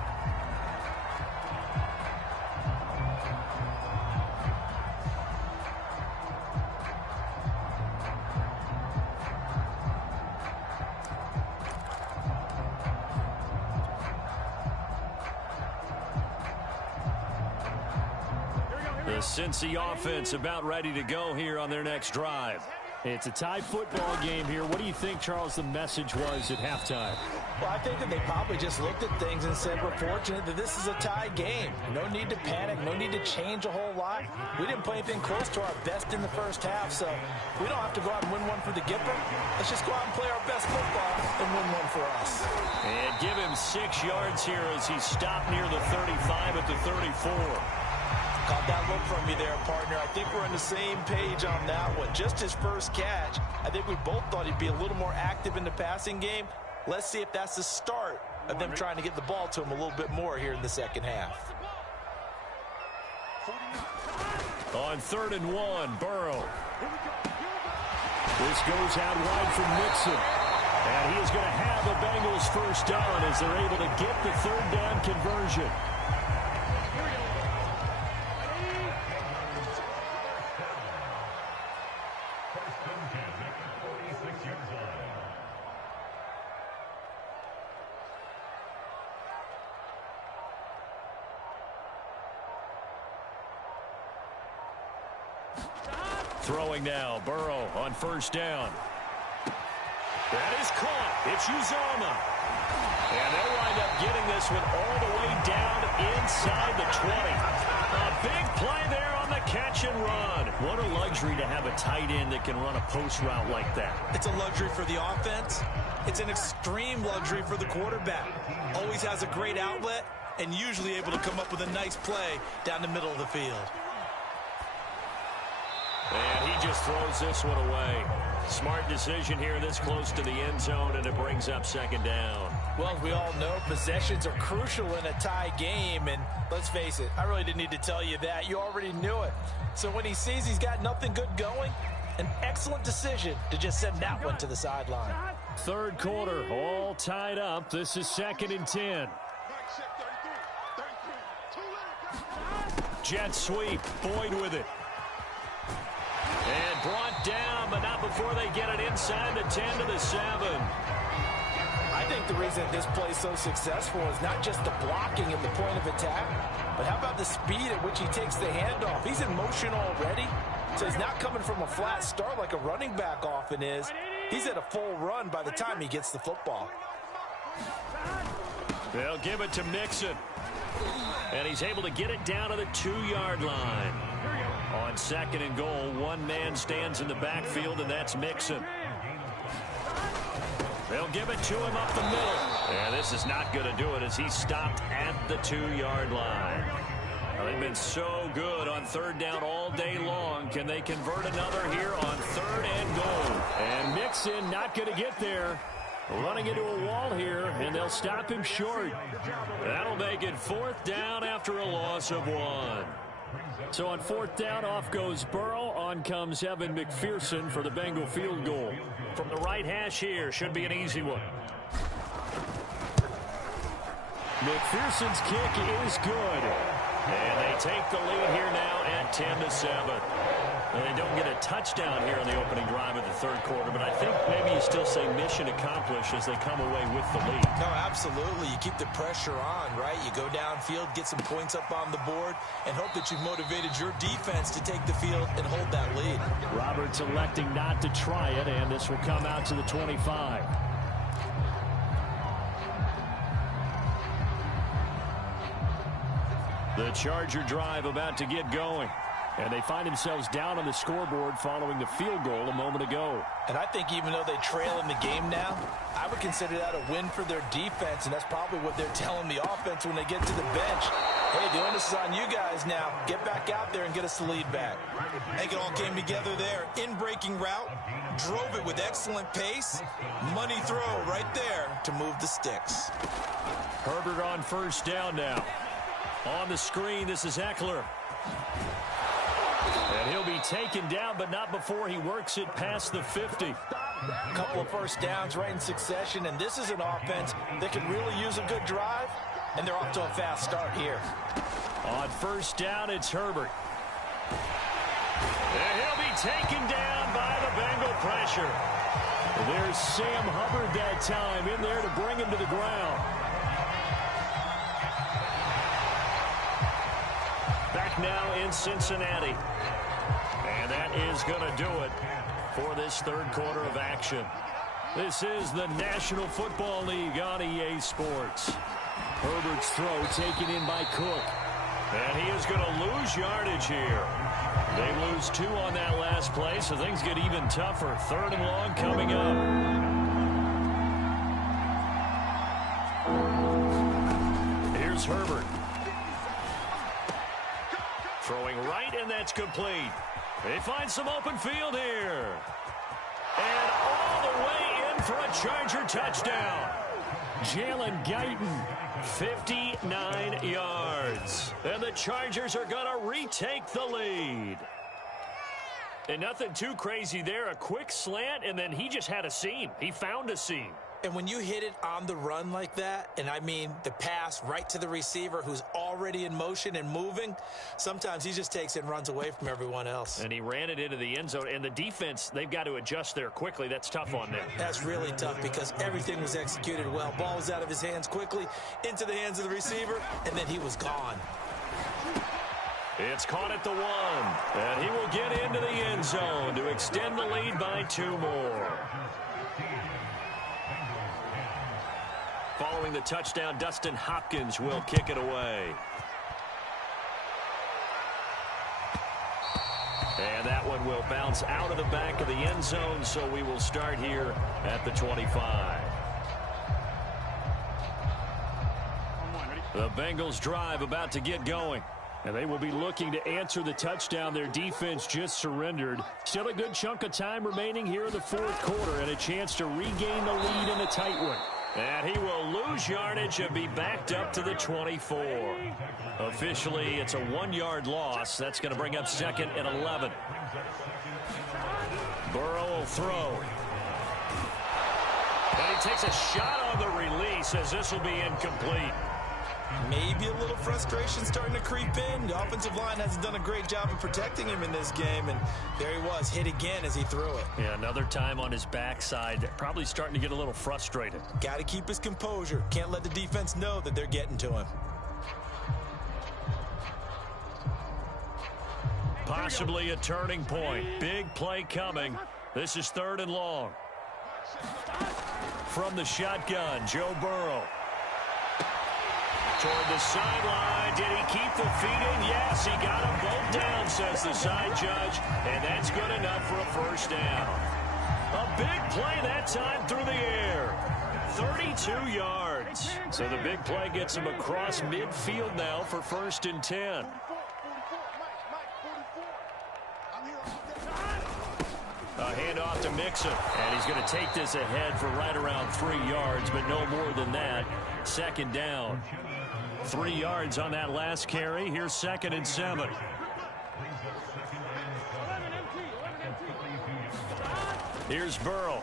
The Cincy offense about ready to go here on their next drive. It's a tie football game here. What do you think, Charles, the message was at halftime? Well, I think that they probably just looked at things and said, we're fortunate that this is a tie game. No need to panic. No need to change a whole lot. We didn't play anything close to our best in the first half, so we don't have to go out and win one for the Gipper. Let's just go out and play our best football and win one for us. And give him 6 yards here as he stopped near the 35 at the 34. Caught that look from you there, partner. I think we're on the same page on that one. Just his first catch. I think we both thought he'd be a little more active in the passing game. Let's see if that's the start of them trying to get the ball to him a little bit more here in the second half. On 3rd and 1, Burrow. This goes out wide from Mixon. And he is going to have the Bengals first down as they're able to get the 3rd down conversion. Throwing now, Burrow on 1st down. That is caught. It's Uzomah. And they'll wind up getting this one all the way down inside the 20. A big play there on the catch and run. What a luxury to have a tight end that can run a post route like that. It's a luxury for the offense. It's an extreme luxury for the quarterback. Always has a great outlet and usually able to come up with a nice play down the middle of the field. And he just throws this one away. Smart decision here this close to the end zone, and it brings up 2nd down. Well, we all know possessions are crucial in a tie game, and let's face it, I really didn't need to tell you that. You already knew it. So when he sees he's got nothing good going, an excellent decision to just send that one to the sideline. 3rd quarter, all tied up. This is 2nd and 10. Jet sweep, Boyd with it. And brought down, but not before they get it inside the 10 to the 7. I think the reason this play is so successful is not just the blocking at the point of attack, but how about the speed at which he takes the handoff? He's in motion already, so he's not coming from a flat start like a running back often is. He's at a full run by the time he gets the football. They'll give it to Mixon. And he's able to get it down to the 2-yard line. On 2nd and goal, one man stands in the backfield, and that's Mixon. They'll give it to him up the middle. And this is not going to do it as he's stopped at the 2-yard line. Well, they've been so good on 3rd down all day long. Can they convert another here on 3rd and goal? And Mixon not going to get there. Running into a wall here, and they'll stop him short. That'll make it 4th down after a loss of 1. So on 4th down, off goes Burrow. On comes Evan McPherson for the Bengal field goal. From the right hash here, should be an easy one. McPherson's kick is good. And they take the lead here now at 10-7. Well, they don't get a touchdown here on the opening drive of the 3rd quarter, but I think maybe you still say mission accomplished as they come away with the lead. No, absolutely. You keep the pressure on, right? You go downfield, get some points up on the board, and hope that you've motivated your defense to take the field and hold that lead. Roberts electing not to try it, and this will come out to the 25. The Charger drive about to get going. And they find themselves down on the scoreboard following the field goal a moment ago. And I think even though they trail in the game now, I would consider that a win for their defense, and that's probably what they're telling the offense when they get to the bench. Hey, the onus is on you guys now. Get back out there and get us the lead back. I think it all came together there. In-breaking route, drove it with excellent pace. Money throw right there to move the sticks. Herbert on 1st down now. On the screen, this is Eckler. And he'll be taken down, but not before he works it past the 50. A couple of 1st downs right in succession, and this is an offense that can really use a good drive, and they're off to a fast start here. On 1st down, it's Herbert. And he'll be taken down by the Bengal pressure. There's Sam Hubbard that time in there to bring him to the ground. Back now in Cincinnati. And that is going to do it for this third quarter of action. This is the National Football League on EA Sports. Herbert's throw taken in by Cook. And he is going to lose yardage here. They lose 2 on that last play, so things get even tougher. 3rd and long coming up. Here's Herbert. Throwing right, and that's complete. They find some open field here. And all the way in for a Charger touchdown. Jalen Guyton, 59 yards. And the Chargers are going to retake the lead. And nothing too crazy there. A quick slant, and then he just had a seam. He found a seam. And when you hit it on the run like that, and I mean the pass right to the receiver who's already in motion and moving, sometimes he just takes it and runs away from everyone else. And he ran it into the end zone. And the defense, they've got to adjust there quickly. That's tough on them. That's really tough because everything was executed well. Ball was out of his hands quickly, into the hands of the receiver, and then he was gone. It's caught at the 1. And he will get into the end zone to extend the lead by 2 more. Following the touchdown, Dustin Hopkins will kick it away. And that one will bounce out of the back of the end zone, so we will start here at the 25. The Bengals drive about to get going. And they will be looking to answer the touchdown their defense just surrendered. Still a good chunk of time remaining here in the 4th quarter and a chance to regain the lead in a tight one. And he will lose yardage and be backed up to the 24. Officially, it's a 1-yard loss. That's going to bring up 2nd and 11. Burrow will throw. And he takes a shot on the release as this will be incomplete. Maybe a little frustration starting to creep in. The offensive line hasn't done a great job of protecting him in this game, and there he was, hit again as he threw it. Yeah, another time on his backside, probably starting to get a little frustrated. Got to keep his composure. Can't let the defense know that they're getting to him. Possibly a turning point. Big play coming. This is 3rd and long. From the shotgun, Joe Burrow. Toward the sideline. Did he keep the feet in? Yes, he got them both down, says the side judge. And that's good enough for a 1st down. A big play that time through the air. 32 yards. So the big play gets him across midfield now for 1st and 10. A handoff to Mixon. And he's going to take this ahead for right around 3 yards, but no more than that. 2nd down. 3 yards on that last carry. Here's 2nd and 7. Here's Burrow.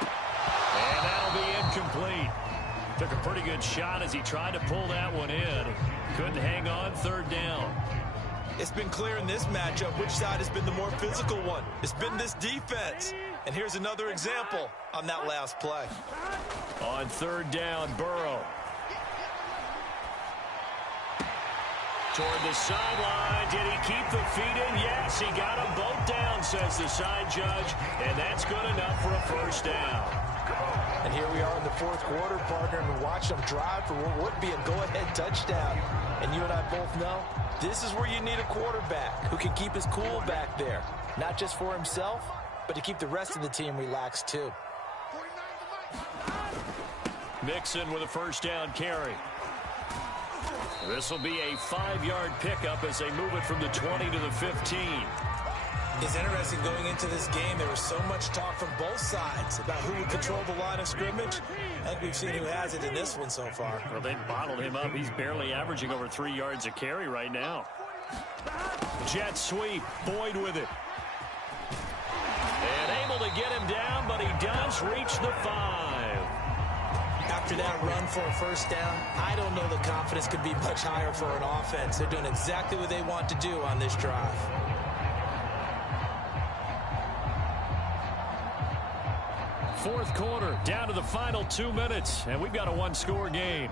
And that'll be incomplete. Took a pretty good shot as he tried to pull that one in. Couldn't hang on. 3rd down. It's been clear in this matchup which side has been the more physical one. It's been this defense. And here's another example on that last play. On 3rd down, Burrow. Toward the sideline. Did he keep the feet in? Yes, he got them both down, says the side judge. And that's good enough for a 1st down. And here we are in the 4th quarter, partner, and watch them drive for what would be a go-ahead touchdown. And you and I both know this is where you need a quarterback who can keep his cool back there. Not just for himself, but to keep the rest of the team relaxed too. Mixon with a 1st down carry. This will be a 5-yard pickup as they move it from the 20 to the 15. It's interesting going into this game. There was so much talk from both sides about who would control the line of scrimmage. I think we've seen who has it in this one so far. Well, they bottled him up. He's barely averaging over 3 yards a carry right now. Jet sweep. Boyd with it. And able to get him down, but he does reach the 5. After that run for a 1st down, I don't know the confidence could be much higher for an offense. They're doing exactly what they want to do on this drive. 4th quarter, down to the final 2 minutes, and we've got a 1-score game.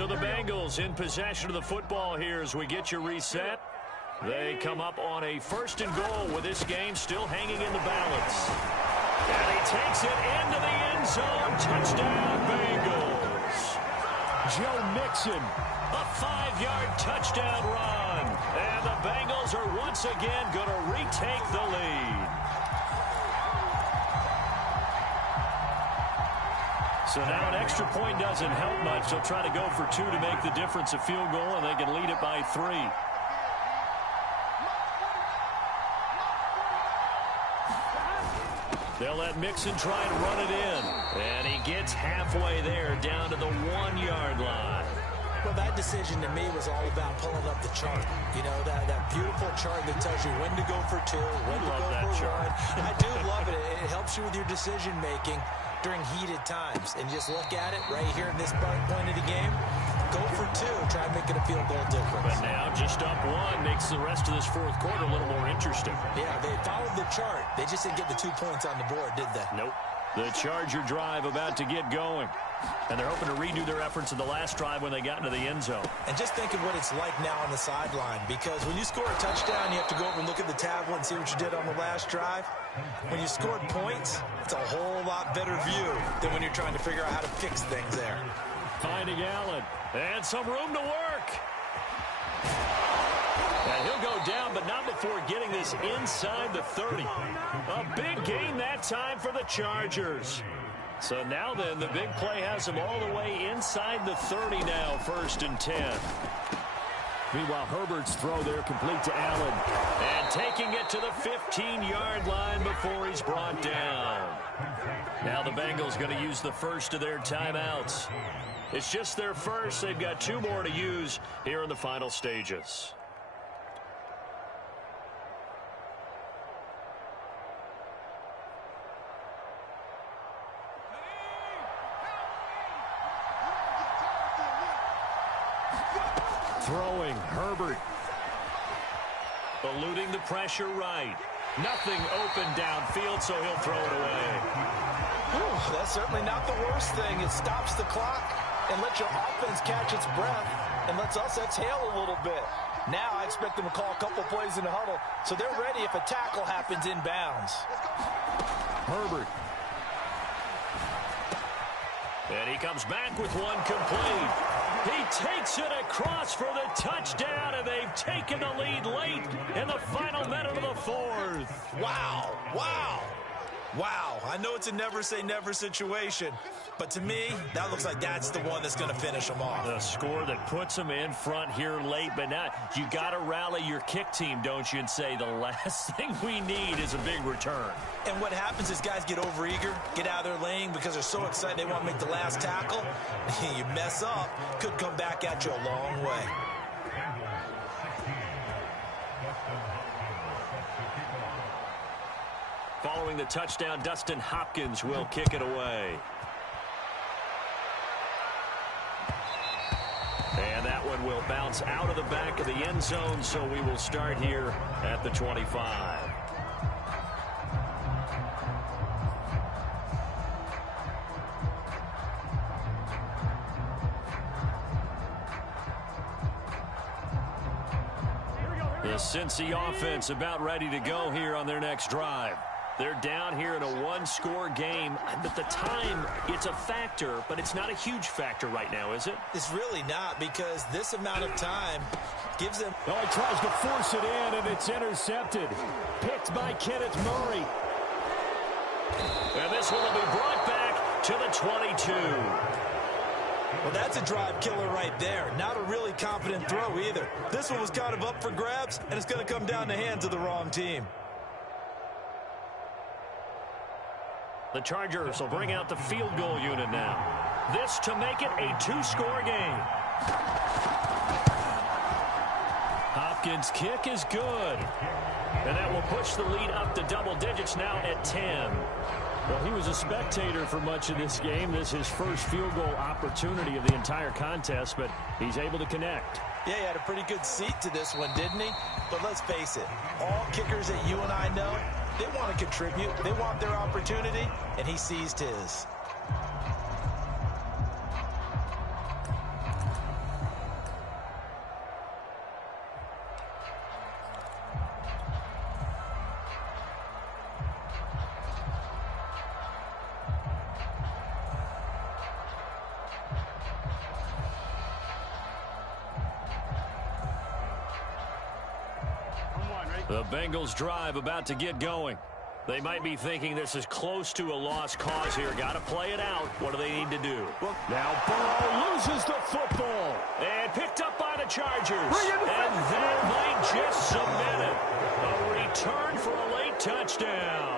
So the Bengals in possession of the football here as we get you reset. They come up on a 1st and goal with this game still hanging in the balance. And he takes it into the end zone. Touchdown, Bengals. Joe Mixon, a 5-yard touchdown run. And the Bengals are once again going to retake the lead. So now an extra point doesn't help much. They'll try to go for 2 to make the difference a field goal, and they can lead it by 3. They'll let Mixon try and run it in. And he gets halfway there down to the 1-yard line. Well, that decision to me was all about pulling up the chart. You know, that beautiful chart that tells you when to go for 2, when to go for 1. I do love it. It helps you with your decision-making during heated times. And just look at it right here in this point of the game. Go for 2. Try and make it a field goal difference. But now just up 1 makes the rest of this 4th quarter a little more interesting. Yeah, they followed the chart. They just didn't get the 2 points on the board, did they? Nope. The Charger drive about to get going. And they're hoping to redo their efforts in the last drive when they got into the end zone. And just think of what it's like now on the sideline. Because when you score a touchdown, you have to go over and look at the tablet and see what you did on the last drive. When you scored points, it's a whole lot better view than when you're trying to figure out how to fix things there. Finding Allen. And some room to work. And he'll go down, but not before getting this inside the 30. A big gain that time for the Chargers. So now then, the big play has him all the way inside the 30 now, 1st and 10. Meanwhile, Herbert's throw there complete to Allen. And taking it to the 15-yard line before he's brought down. Now the Bengals going to use the first of their timeouts. It's just their first. They've got 2 more to use here in the final stages. Throwing, Herbert. Eluding the pressure right. Nothing open downfield, so he'll throw it away. Whew, that's certainly not the worst thing. It stops the clock and lets your offense catch its breath and lets us exhale a little bit. Now I expect them to call a couple plays in the huddle, so they're ready if a tackle happens inbounds. Herbert. And he comes back with one complete. He takes it across for the touchdown, and they've taken the lead late in the final minute of the 4th. Wow, wow, wow. I know it's a never-say-never situation, but to me, that looks like that's the one that's going to finish them off. The score that puts them in front here late, but now you got to rally your kick team, don't you, and say the last thing we need is a big return. And what happens is guys get overeager, get out of their lane because they're so excited they want to make the last tackle. You mess up, could come back at you a long way. Following the touchdown, Dustin Hopkins will kick it away. And that one will bounce out of the back of the end zone, so we will start here at the 25. The Cincy offense about ready to go here on their next drive. They're down here in a 1-score game, but the time, it's a factor, but it's not a huge factor right now, is it? It's really not, because this amount of time gives them... Oh, he tries to force it in, and it's intercepted. Picked by Kenneth Murray. And this one will be brought back to the 22. Well, that's a drive killer right there. Not a really confident throw either. This one was kind of up for grabs, and it's going to come down the hands of the wrong team. The Chargers will bring out the field goal unit now. This to make it a 2-score game. Hopkins' kick is good. And that will push the lead up to double digits now at 10. Well, he was a spectator for much of this game. This is his first field goal opportunity of the entire contest, but he's able to connect. Yeah, he had a pretty good seat to this one, didn't he? But let's face it, all kickers that you and I know, they want to contribute. They want their opportunity, and he seized his. The Bengals drive about to get going. They might be thinking this is close to a lost cause here. Got to play it out. What do they need to do? Now Burrow loses the football. And picked up by the Chargers. And that might just cement it. A return for a late touchdown.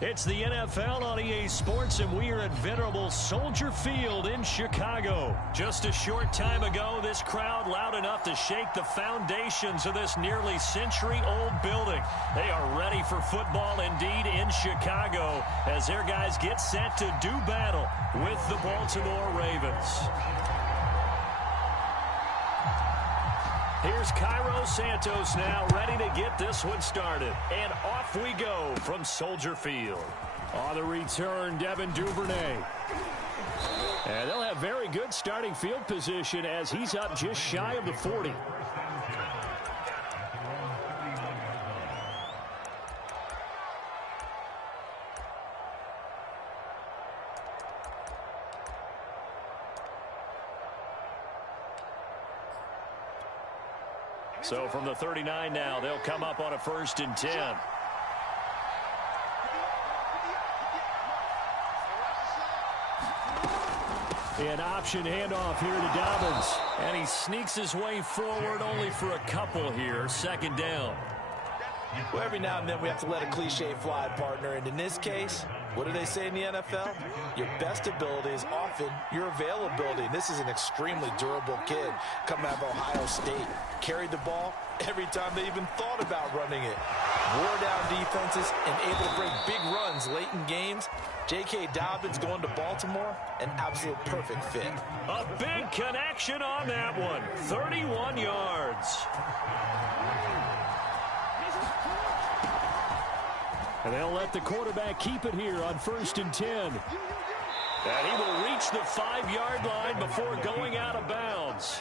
It's the NFL on EA Sports, and we are at venerable Soldier Field in Chicago. Just a short time ago, this crowd loud enough to shake the foundations of this nearly century-old building. They are ready for football indeed in Chicago as their guys get set to do battle with the Baltimore Ravens. Here's Cairo Santos now, ready to get this one started. And off we go from Soldier Field. On the return, Devin Duvernay. And they'll have very good starting field position as he's up just shy of the 40. So from the 39 now, they'll come up on a 1st and 10. An option handoff here to Dobbins. And he sneaks his way forward only for a couple here. 2nd down. Well, every now and then we have to let a cliche fly, partner. And in this case, what do they say in the NFL? Your best ability is often your availability. And this is an extremely durable kid coming out of Ohio State. Carried the ball every time they even thought about running it. Wore down defenses and able to break big runs late in games. J.K. Dobbins going to Baltimore, an absolute perfect fit. A big connection on that one. 31 yards. And they'll let the quarterback keep it here on 1st and 10. And he will reach the 5-yard line before going out of bounds.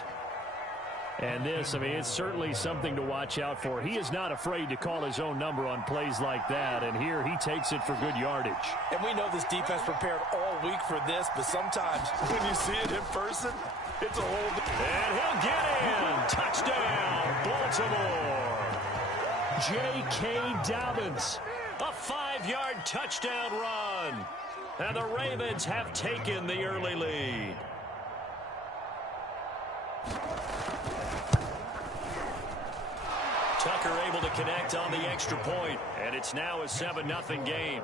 And this, I mean, it's certainly something to watch out for. He is not afraid to call his own number on plays like that. And here he takes it for good yardage. And we know this defense prepared all week for this, but sometimes when you see it in person, it's a whole... And he'll get in. Touchdown, Baltimore. J.K. Dobbins. A 5-yard touchdown run. And the Ravens have taken the early lead. Tucker able to connect on the extra point, and it's now a 7-0 game.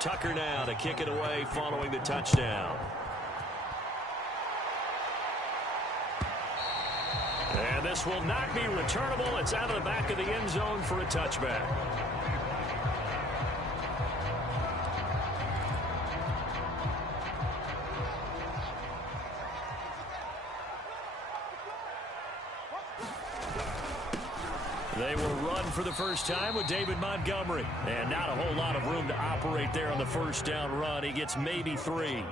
Tucker now to kick it away following the touchdown. And this will not be returnable. It's out of the back of the end zone for a touchback. They will run for the first time with David Montgomery. And not a whole lot of room to operate there on the first down run. He gets maybe 3.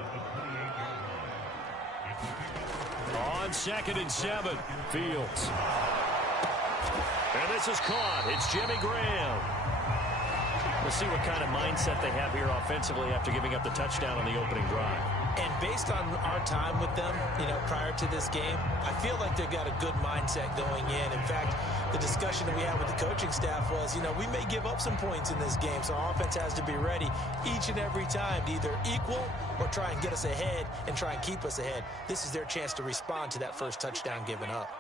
On 2nd and 7, Fields. And this is caught. It's Jimmy Graham. We'll see what kind of mindset they have here offensively after giving up the touchdown on the opening drive. And based on our time with them, prior to this game, I feel like they've got a good mindset going in. In fact, the discussion that we had with the coaching staff was, we may give up some points in this game, so our offense has to be ready each and every time to either equal or try and get us ahead and try and keep us ahead. This is their chance to respond to that first touchdown given up.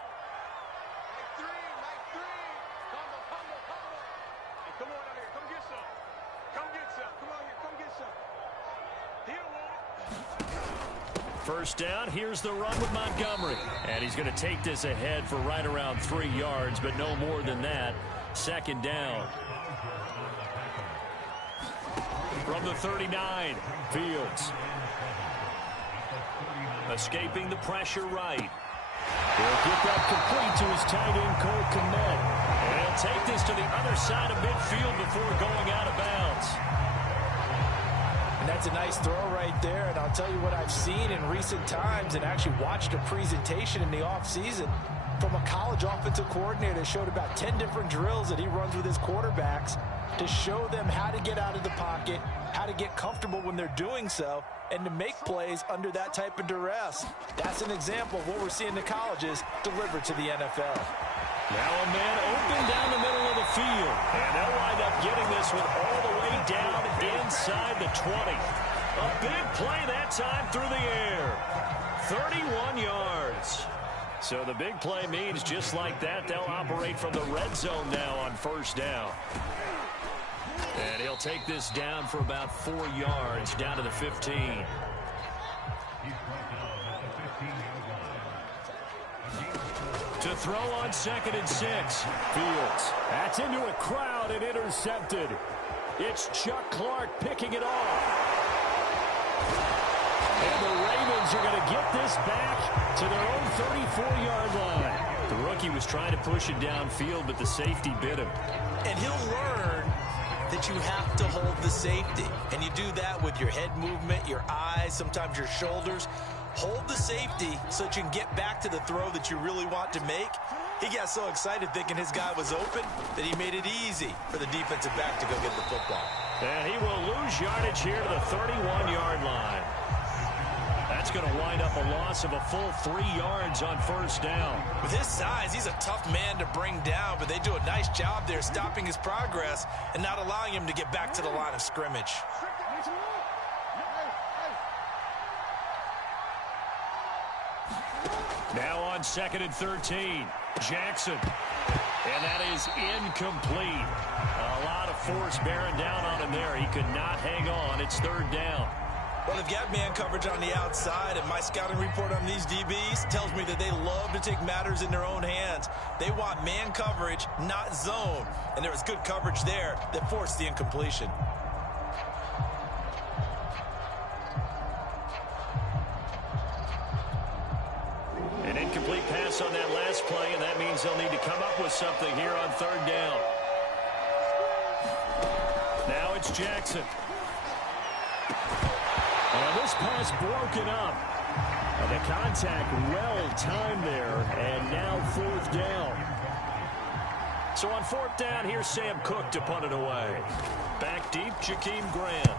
First down, here's the run with Montgomery. And he's going to take this ahead for right around 3 yards, but no more than that. 2nd down. From the 39, Fields. Escaping the pressure right. He'll get that complete to his tight end, Cole Kmet. And he'll take this to the other side of midfield before going out of bounds. And that's a nice throw right there. And I'll tell you what I've seen in recent times and actually watched a presentation in the offseason from a college offensive coordinator that showed about 10 different drills that he runs with his quarterbacks to show them how to get out of the pocket, how to get comfortable when they're doing so, and to make plays under that type of duress. That's an example of what we're seeing the colleges deliver to the NFL. Now a man open down the middle of the field. And they'll wind up getting this one all the way down inside the 20. A big play that time through the air. 31 yards. So the big play means just like that, they'll operate from the red zone now on first down. And he'll take this down for about 4 yards down to the 15. To throw on 2nd and 6. Fields. That's into a crowd and intercepted. It's Chuck Clark picking it off. And the Ravens are going to get this back to their own 34-yard line. The rookie was trying to push it downfield, but the safety bit him. And he'll learn that you have to hold the safety. And you do that with your head movement, your eyes, sometimes your shoulders. Hold the safety so that you can get back to the throw that you really want to make. He got so excited thinking his guy was open that he made it easy for the defensive back to go get the football. And he will lose yardage here to the 31-yard line. That's going to wind up a loss of a full 3 yards on first down. With his size, he's a tough man to bring down, but they do a nice job there stopping his progress and not allowing him to get back to the line of scrimmage. Now on 2nd and 13, Jackson. And that is incomplete. A lot of force bearing down on him there. He could not hang on. It's 3rd down. Well, they've got man coverage on the outside, and my scouting report on these DBs tells me that they love to take matters in their own hands. They want man coverage, not zone. And there was good coverage there that forced the incompletion. An incomplete pass on that last play, and that means they'll need to come up with something here on 3rd down. Now it's Jackson. And this pass broken up. And the contact well timed there, and now 4th down. So on 4th down, here's Sam Cook to punt it away. Back deep, Jakeem Grant.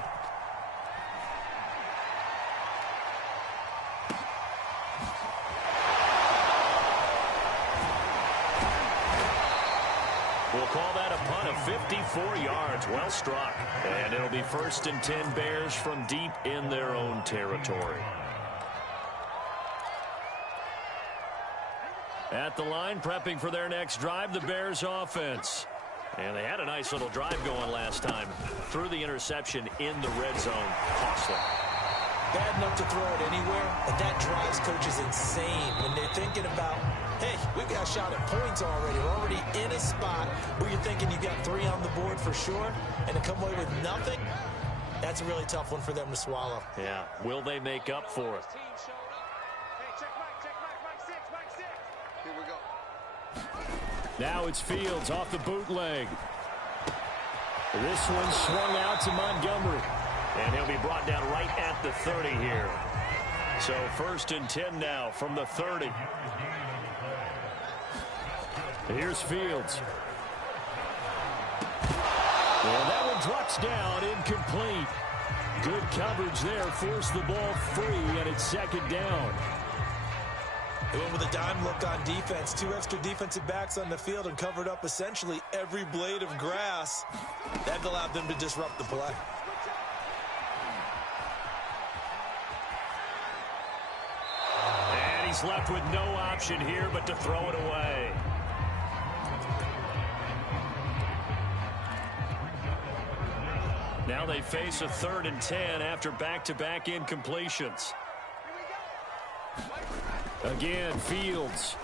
We'll call that a punt of 54 yards. Well struck. And it'll be 1st and 10 Bears from deep in their own territory. At the line, prepping for their next drive, the Bears offense. And they had a nice little drive going last time. Threw the interception in the red zone. Costly. Bad enough to throw it anywhere, and that drives coaches insane when they're thinking about, hey, we've got a shot at points already. We're already in a spot where you're thinking you've got 3 on the board for sure, and to come away with nothing, that's a really tough one for them to swallow. Yeah, will they make up for it? Here we go. Now it's Fields off the bootleg. This one swung out to Montgomery. And he'll be brought down right at the 30 here. So 1st and 10 now from the 30. Here's Fields. And that one drops down, incomplete. Good coverage there, forced the ball free, and it's 2nd down. They went with a dime look on defense. 2 extra defensive backs on the field and covered up essentially every blade of grass. That allowed them to disrupt the play. And he's left with no option here but to throw it away. Now they face a 3rd and 10 after back-to-back incompletions. Again, Fields.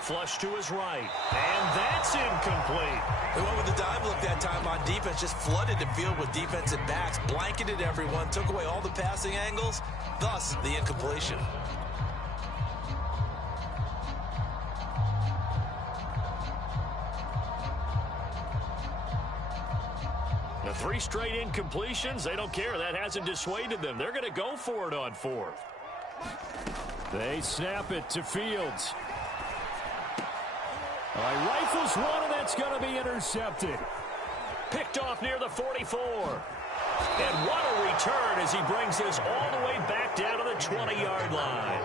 Flush to his right. And that's incomplete. They went with the dime look that time on defense. Just flooded the field with defensive backs. Blanketed everyone. Took away all the passing angles. Thus, the incompletion. The 3 straight incompletions, they don't care. That hasn't dissuaded them. They're going to go for it on 4th. They snap it to Fields. Rifles one, and that's going to be intercepted. Picked off near the 44. And what a return as he brings this all the way back down to the 20-yard line.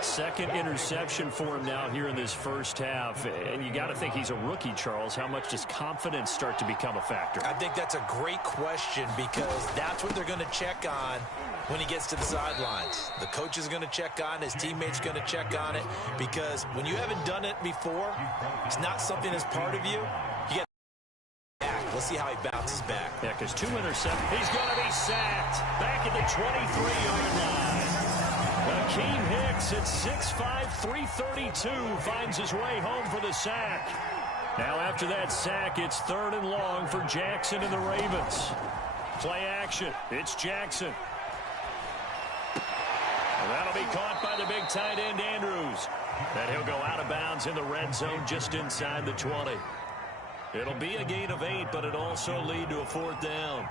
2nd interception for him now here in this first half. And you got to think he's a rookie, Charles. How much does confidence start to become a factor? I think that's a great question because that's what they're going to check on when he gets to the sidelines. The coach is going to check on, his teammates going to check on it, because when you haven't done it before, it's not something that's part of you. You get back. Let's see how he bounces back. Yeah, because 2 interceptions. He's going to be sacked back at the 23-yard line. Akeem Hicks at 6'5", 332 finds his way home for the sack. Now after that sack, it's 3rd and long for Jackson and the Ravens. Play action. It's Jackson. And that'll be caught by the big tight end, Andrews. And he'll go out of bounds in the red zone just inside the 20. It'll be a gain of 8, but it'll also lead to a 4th down.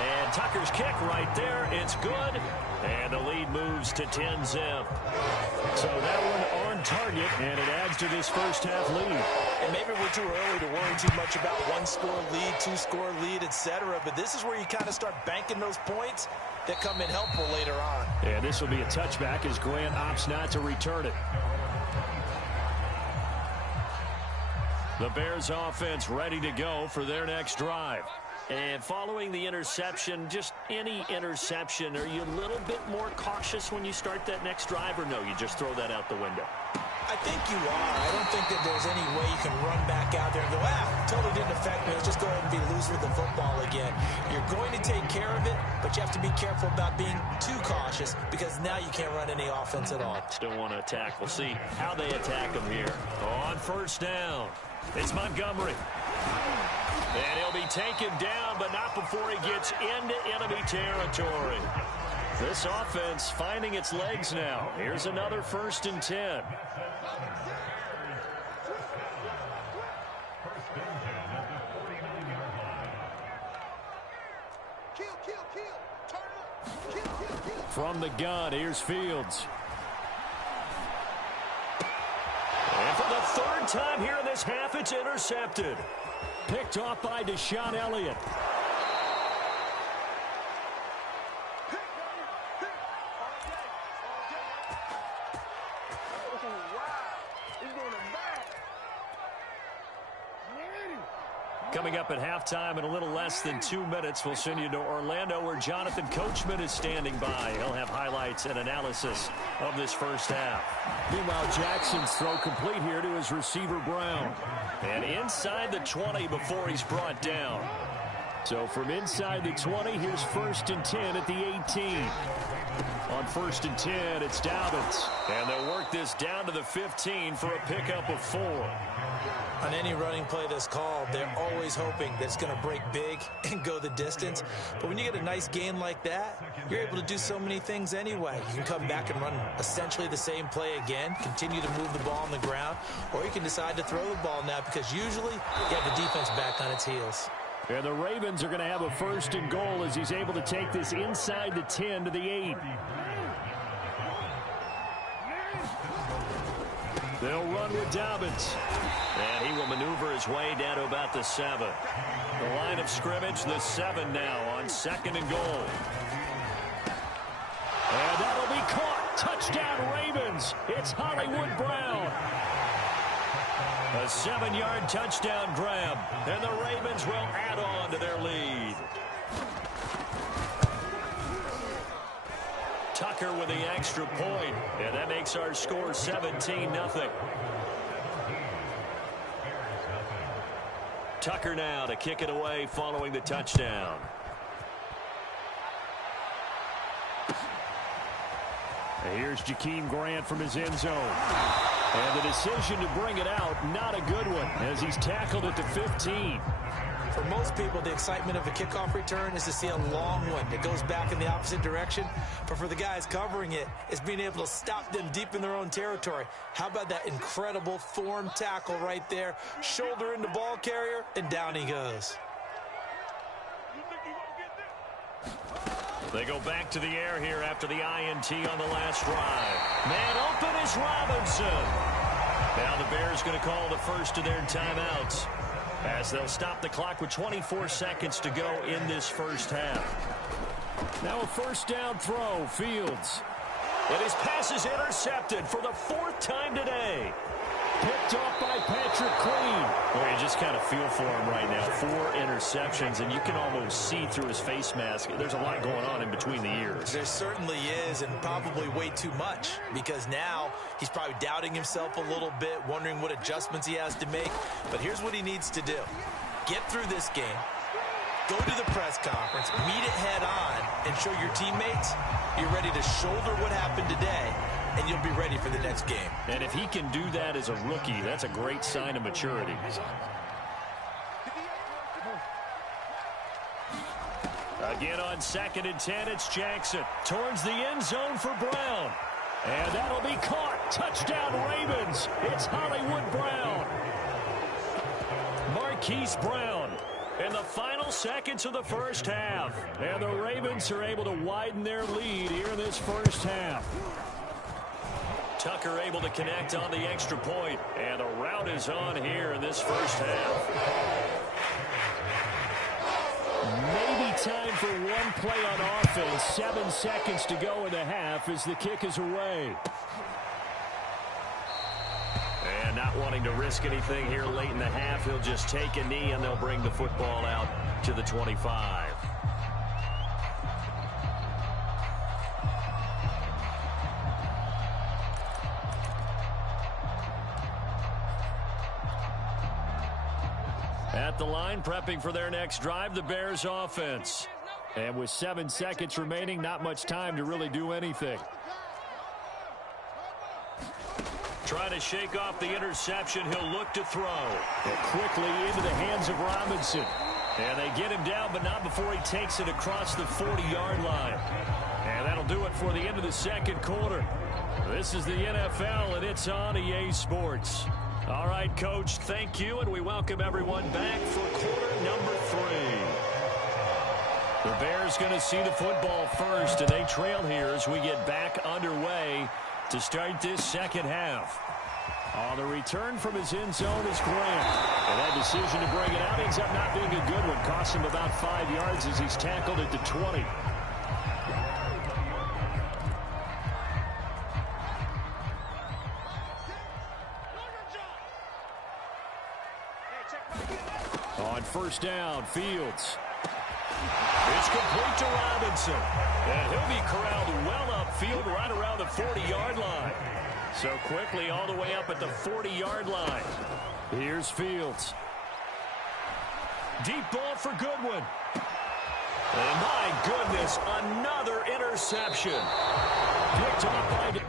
And Tucker's kick right there. It's good. And the lead moves to 10-zip. So that one on target, and it adds to this first half lead. And maybe we're too early to worry too much about 1-score lead, 2-score lead, etc. But this is where you kind of start banking those points that come in helpful later on. And this will be a touchback as Grant opts not to return it. The Bears offense ready to go for their next drive. And following the interception, just any interception, are you a little bit more cautious when you start that next drive, or no, you just throw that out the window? I think you are. I don't think that there's any way you can run back out there and go, totally didn't affect me. Let's just go ahead and be loose with the football again. You're going to take care of it, but you have to be careful about being too cautious because now you can't run any offense at all. Still want to attack. We'll see how they attack him here. On 1st down, it's Montgomery. And he'll be taken down, but not before he gets into enemy territory. This offense finding its legs now. Here's another 1st and 10. From the gun, here's Fields. And for the 3rd time here in this half, it's intercepted. Picked off by Deshaun Elliott. coming up at halftime in a little less than 2 minutes. We'll send you to Orlando where Jonathan Coachman is standing by. He'll have highlights and analysis of this first half. Meanwhile, Jackson's throw complete here to his receiver, Brown. And inside the 20 before he's brought down. So from inside the 20, here's 1st and 10 at the 18. On 1st and 10, it's Dobbins. And they'll work this down to the 15 for a pickup of 4. On any running play that's called, they're always hoping that it's going to break big and go the distance. But when you get a nice gain like that, you're able to do so many things anyway. You can come back and run essentially the same play again, continue to move the ball on the ground, or you can decide to throw the ball now because usually you have the defense back on its heels. And the Ravens are going to have a 1st and goal as he's able to take this inside the 10 to the 8. They'll run with Dobbins. And he will maneuver his way down to about the 7. The line of scrimmage, the 7 now on 2nd and goal. And that'll be caught. Touchdown, Ravens. It's Hollywood Brown. A 7-yard touchdown grab. And the Ravens will add on to their lead. Tucker with the extra point. And that makes our score 17-0. Tucker now to kick it away following the touchdown. And here's Jakeem Grant from his end zone. And the decision to bring it out, not a good one, as he's tackled at the 15. For most people, the excitement of a kickoff return is to see a long one that goes back in the opposite direction. But for the guys covering it, it's being able to stop them deep in their own territory. How about that incredible form tackle right there? Shoulder in the ball carrier, and down he goes. They go back to the air here after the INT on the last drive. Man open is Robinson. Now the Bears going to call the first of their timeouts as they'll stop the clock with 24 seconds to go in this first half. Now a 1st down throw, Fields. And his pass is intercepted for the 4th time today. Picked off by Patrick Queen. Well, you just kind of feel for him right now. 4 interceptions, and you can almost see through his face mask. There's a lot going on in between the ears. There certainly is, and probably way too much, because now he's probably doubting himself a little bit, wondering what adjustments he has to make. But here's what he needs to do. Get through this game, go to the press conference, meet it head on, and show your teammates you're ready to shoulder what happened today, and you'll be ready for the next game. And if he can do that as a rookie, that's a great sign of maturity. Again on 2nd and 10, it's Jackson. Towards the end zone for Brown. And that'll be caught. Touchdown, Ravens. It's Hollywood Brown. Marquise Brown in the final seconds of the first half. And the Ravens are able to widen their lead here in this first half. Tucker able to connect on the extra point. And the route is on here in this first half. Maybe time for one play on offense. 7 seconds to go in the half as the kick is away. And not wanting to risk anything here late in the half, he'll just take a knee and they'll bring the football out to the 25. At the line, prepping for their next drive, the Bears offense. And with 7 seconds remaining, not much time to really do anything. Trying to shake off the interception, he'll look to throw. And quickly into the hands of Robinson. And they get him down, but not before he takes it across the 40-yard line. And that'll do it for the end of the second quarter. This is the NFL, and it's on EA Sports. All right, Coach, thank you, and we welcome everyone back for quarter number 3. The Bears going to see the football first, and they trail here as we get back underway to start this second half. On the return from his end zone is Grant. And that decision to bring it out ends up not being a good one. Cost him about 5 yards as he's tackled at the 20. On first down. Fields. It's complete to Robinson. And he'll be corralled well upfield right around the 40-yard line. So quickly all the way up at the 40-yard line. Here's Fields. Deep ball for Goodwin. And my goodness, another interception. Picked off by...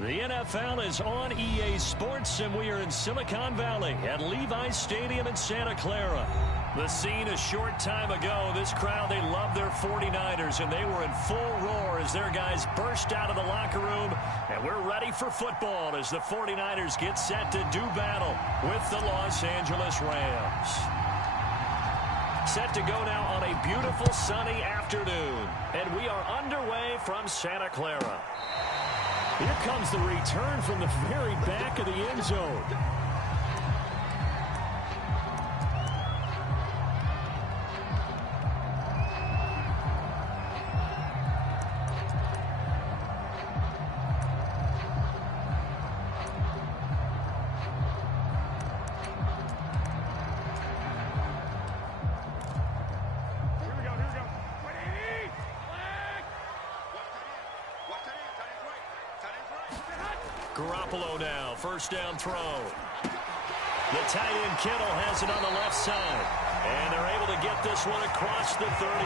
The NFL is on EA Sports, and we are in Silicon Valley at Levi's Stadium in Santa Clara. The scene a short time ago. This crowd, they love their 49ers, and they were in full roar as their guys burst out of the locker room. And we're ready for football as the 49ers get set to do battle with the Los Angeles Rams. Set to go now on a beautiful sunny afternoon. And we are underway from Santa Clara. Here comes the return from the very back of the end zone. Garoppolo now, first down throw. The tight end Kittle has it on the left side. And they're able to get this one across the 35.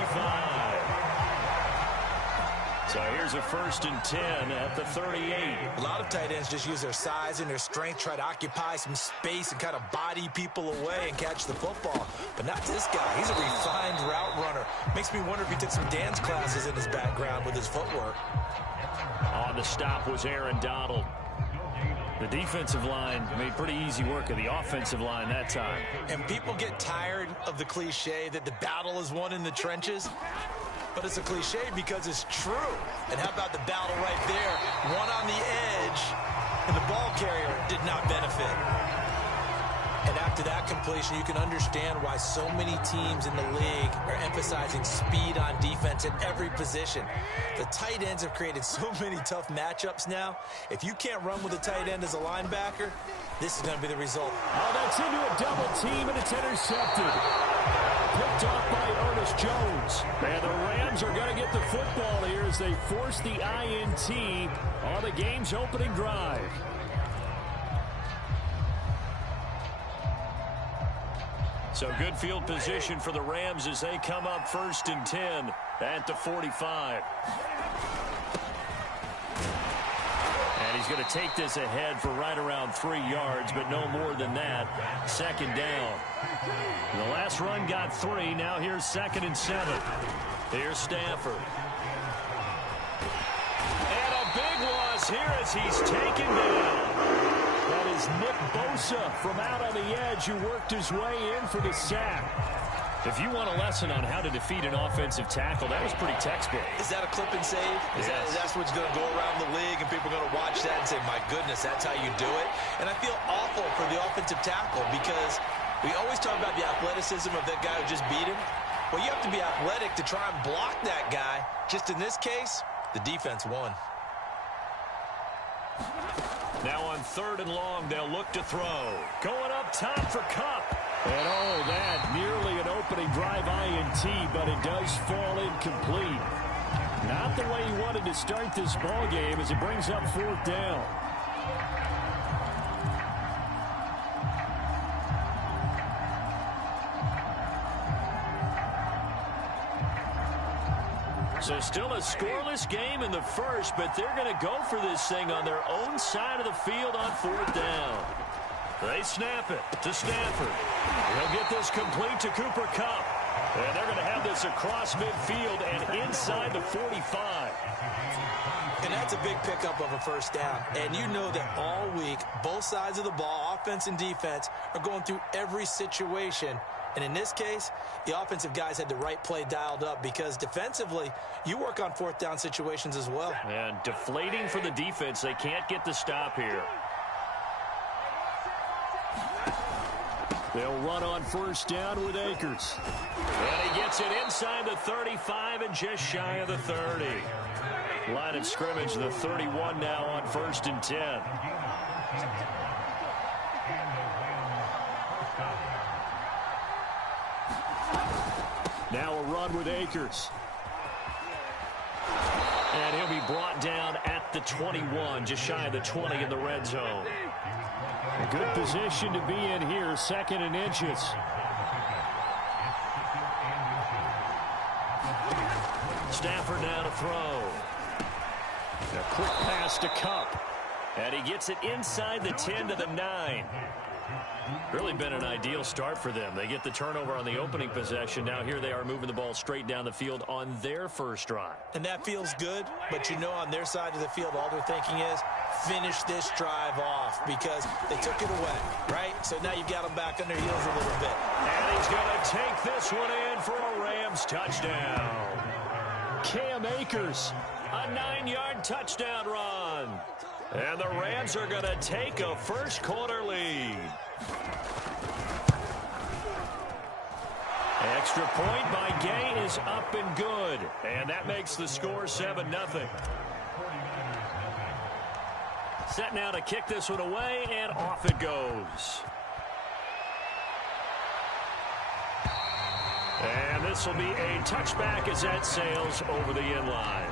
So here's a 1st and 10 at the 38. A lot of tight ends just use their size and their strength, try to occupy some space and kind of body people away and catch the football. But not this guy. He's a refined route runner. Makes me wonder if he took some dance classes in his background with his footwork. On the stop was Aaron Donald. The defensive line made pretty easy work of the offensive line that time. And people get tired of the cliche that the battle is won in the trenches. But it's a cliche because it's true. And how about the battle right there? One on the edge, and the ball carrier did not benefit. And after that completion, you can understand why so many teams in the league are emphasizing speed on defense at every position. The tight ends have created so many tough matchups now. If you can't run with a tight end as a linebacker, this is going to be the result. Oh, that's into a double team, and it's intercepted. Picked off by Ernest Jones. And the Rams are going to get the football here as they force the INT on the game's opening drive. So good field position for the Rams as they come up 1st and 10 at the 45. And he's going to take this ahead for right around 3 yards, but no more than that. 2nd down. The last run got 3. Now here's 2nd and 7. Here's Stafford. And a big loss here as he's taken down. That is Nick Bosa from out on the edge who worked his way in for the sack. If you want a lesson on how to defeat an offensive tackle, that was pretty textbook. Is that a clip and save? That's what's going to go around the league, and people are going to watch that and say, my goodness, that's how you do it? And I feel awful for the offensive tackle because we always talk about the athleticism of that guy who just beat him. Well, you have to be athletic to try and block that guy. Just in this case, the defense won. Now on 3rd and long, they'll look to throw. Going up top for Kupp. And oh, that nearly an opening drive INT, but it does fall incomplete. Not the way he wanted to start this ball game as it brings up 4th down. So still a scoreless game in the first, but they're going to go for this thing on their own side of the field on 4th down. They snap it to Stafford. They'll get this complete to Cooper Kupp. And they're going to have this across midfield and inside the 45. And that's a big pickup of a 1st down. And you know that all week, both sides of the ball, offense and defense, are going through every situation. And in this case, the offensive guys had the right play dialed up because defensively, you work on 4th down situations as well. And deflating for the defense. They can't get the stop here. They'll run on 1st down with Akers. And he gets it inside the 35 and just shy of the 30. Line of scrimmage, the 31 now on 1st and 10. Now a run with Akers. And he'll be brought down at the 21, just shy of the 20 in the red zone. A good position to be in here, 2nd and inches. Stafford now to throw. A quick pass to Kupp. And he gets it inside the 10 to the 9. Really been an ideal start for them. They get the turnover on the opening possession. Now here they are moving the ball straight down the field on their first drive. And that feels good, but you know on their side of the field, all they're thinking is finish this drive off because they took it away, right? So now you've got them back on their heels a little bit. And he's going to take this one in for a Rams touchdown. Cam Akers, a 9-yard touchdown run. And the Rams are going to take a first-quarter lead. Extra point by Gay is up and good. And that makes the score 7-0. Set now to kick this one away, and off it goes. And this will be a touchback as that sails over the end line.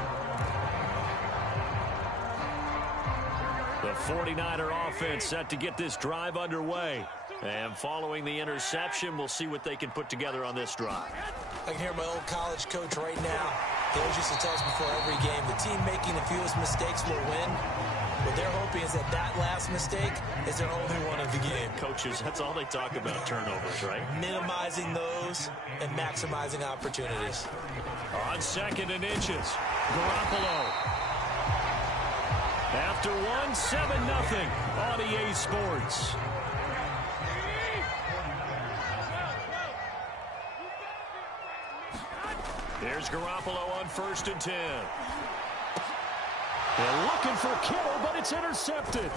The 49er offense set to get this drive underway. And following the interception, we'll see what they can put together on this drive. I can hear my old college coach right now. He always used to tell us before every game, the team making the fewest mistakes will win. What they're hoping is that that last mistake is their only one of the game. Coaches, that's all they talk about, turnovers, right? Minimizing those and maximizing opportunities. On 2nd and inches, Garoppolo. After 7-0 on EA Sports. Here's Garoppolo on 1st and 10. They're looking for Kittle, but it's intercepted.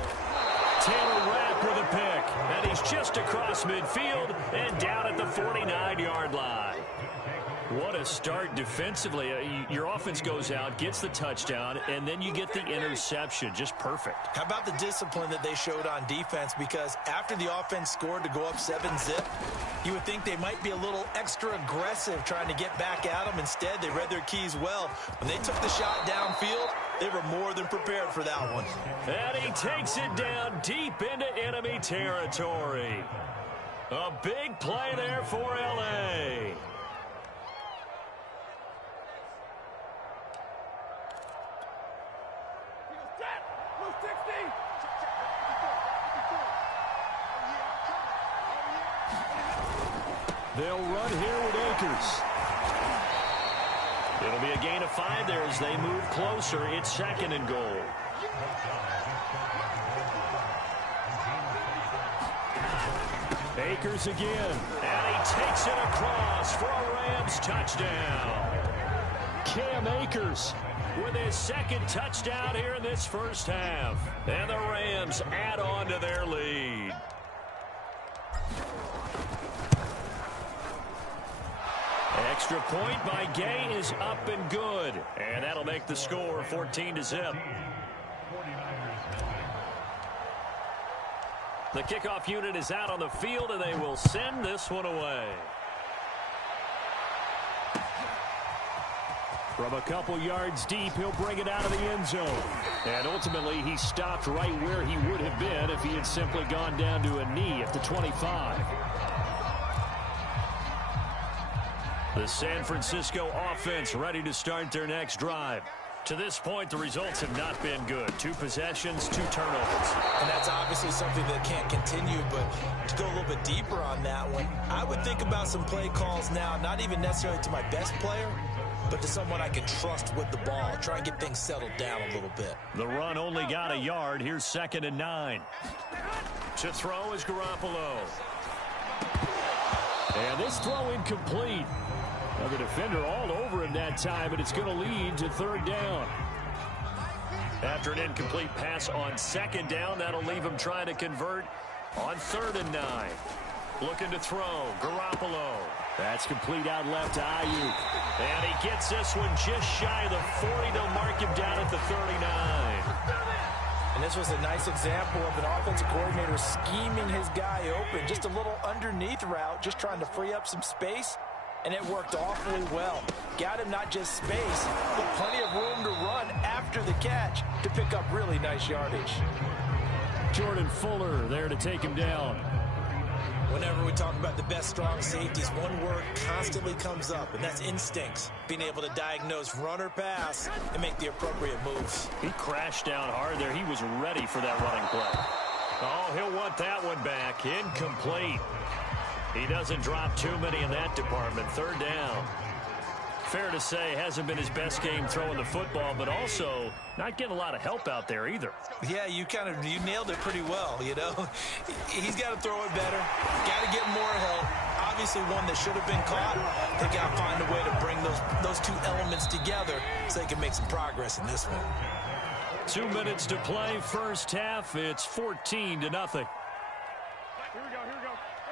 Taylor Rapp with a pick. And he's just across midfield and down at the 49-yard line. What a start defensively. Your offense goes out, gets the touchdown, and then you get the interception. Just perfect. How about the discipline that they showed on defense? Because after the offense scored to go up 7-zip, you would think they might be a little extra aggressive trying to get back at them. Instead, they read their keys well. When they took the shot downfield, they were more than prepared for that one. And he takes it down deep into enemy territory. A big play there for L.A. They'll run here with Akers. It'll be a gain of 5 there as they move closer. It's 2nd and goal. Akers again. And he Takes it across for a Rams touchdown. Cam Akers with his second touchdown here in this first half. And the Rams add on to their lead. Extra point by Gay is up and good. And that'll make the score 14-0. The kickoff unit is out on the field, and they will send this one away. From a couple yards deep, he'll bring it out of the end zone. And ultimately, he stopped right where he would have been if he had simply gone down to a knee at the 25. The San Francisco offense ready to start their next drive. To this point, the results have not been good. 2 possessions, 2 turnovers. And that's obviously something that can't continue, but to go a little bit deeper on that one, I would think about some play calls now, not even necessarily to my best player, but to someone I can trust with the ball. Try and get things settled down a little bit. The run only got a yard. Here's 2nd and 9. To throw is Garoppolo. And this throw incomplete. Now the defender all over him that time, but it's going to lead to 3rd down. After an incomplete pass on 2nd down, that'll leave him trying to convert on 3rd and 9. Looking to throw, Garoppolo. That's complete out left to Ayuk. And he gets this one just shy of the 40. They'll mark him down at the 39. And this was a nice example of an offensive coordinator scheming his guy open. Just a little underneath route, just trying to free up some space. And it worked awfully well. Got him not just space, but plenty of room to run after the catch to pick up really nice yardage. Jordan Fuller there to take him down. Whenever we talk about the best strong safeties, one word constantly comes up, and that's instincts. Being able to diagnose run or pass and make the appropriate moves. He crashed down hard there. He was ready for that running play. Oh, he'll want that one back. Incomplete. He doesn't drop too many in that department. 3rd down. Fair to say, hasn't been his best game throwing the football, but also not getting a lot of help out there either. Yeah, you nailed it pretty well, you know. He's got to throw it better. Got to get more help. Obviously one that should have been caught. They got to find a way to bring those 2 elements together so they can make some progress in this one. 2 minutes to play, first half. It's 14-0.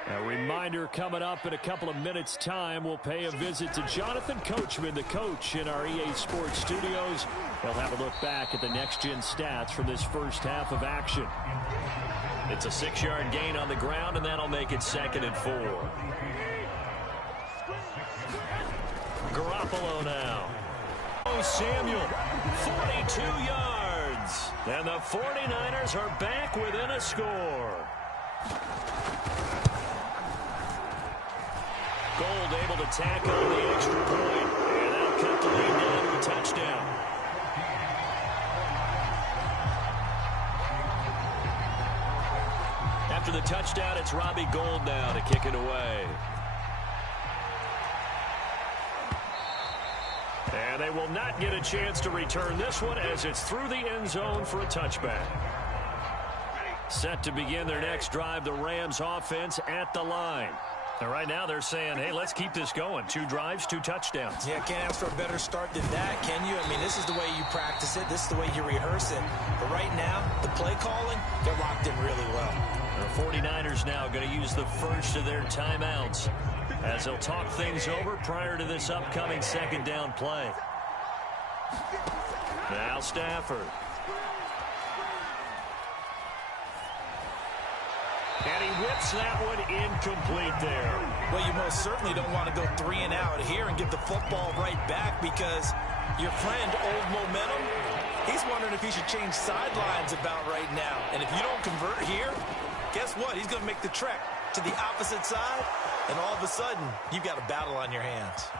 A reminder coming up in a couple of minutes' time. We'll pay a visit to Jonathan Coachman, the coach in our EA Sports studios. He'll have a look back at the next-gen stats from this first half of action. It's a 6-yard gain on the ground, and that'll make it 2nd and 4. Garoppolo now. Oh, Samuel, 42 yards. And the 49ers are back within a score. Gold able to tack on the extra point, and that'll cut the lead down to a touchdown. After the touchdown, it's Robbie Gould now to kick it away. And they will not get a chance to return this one as it's through the end zone for a touchback. Set to begin their next drive, the Rams offense at the line. And right now they're saying, hey, let's keep this going. 2 drives, 2 touchdowns. Yeah, can't ask for a better start than that, can you? I mean, this is the way you practice it. This is the way you rehearse it. But right now, the play calling, they're locked in really well. The 49ers now going to use the first of their timeouts as they'll talk things over prior to this upcoming 2nd down play. Now Stafford. And he whips that one incomplete there. Well, you most certainly don't want to go 3 and out here and get the football right back because your friend, Old Momentum, he's wondering if he should change sidelines about right now. And if you don't convert here, guess what? He's going to make the trek to the opposite side, and all of a sudden, you've got a battle on your hands.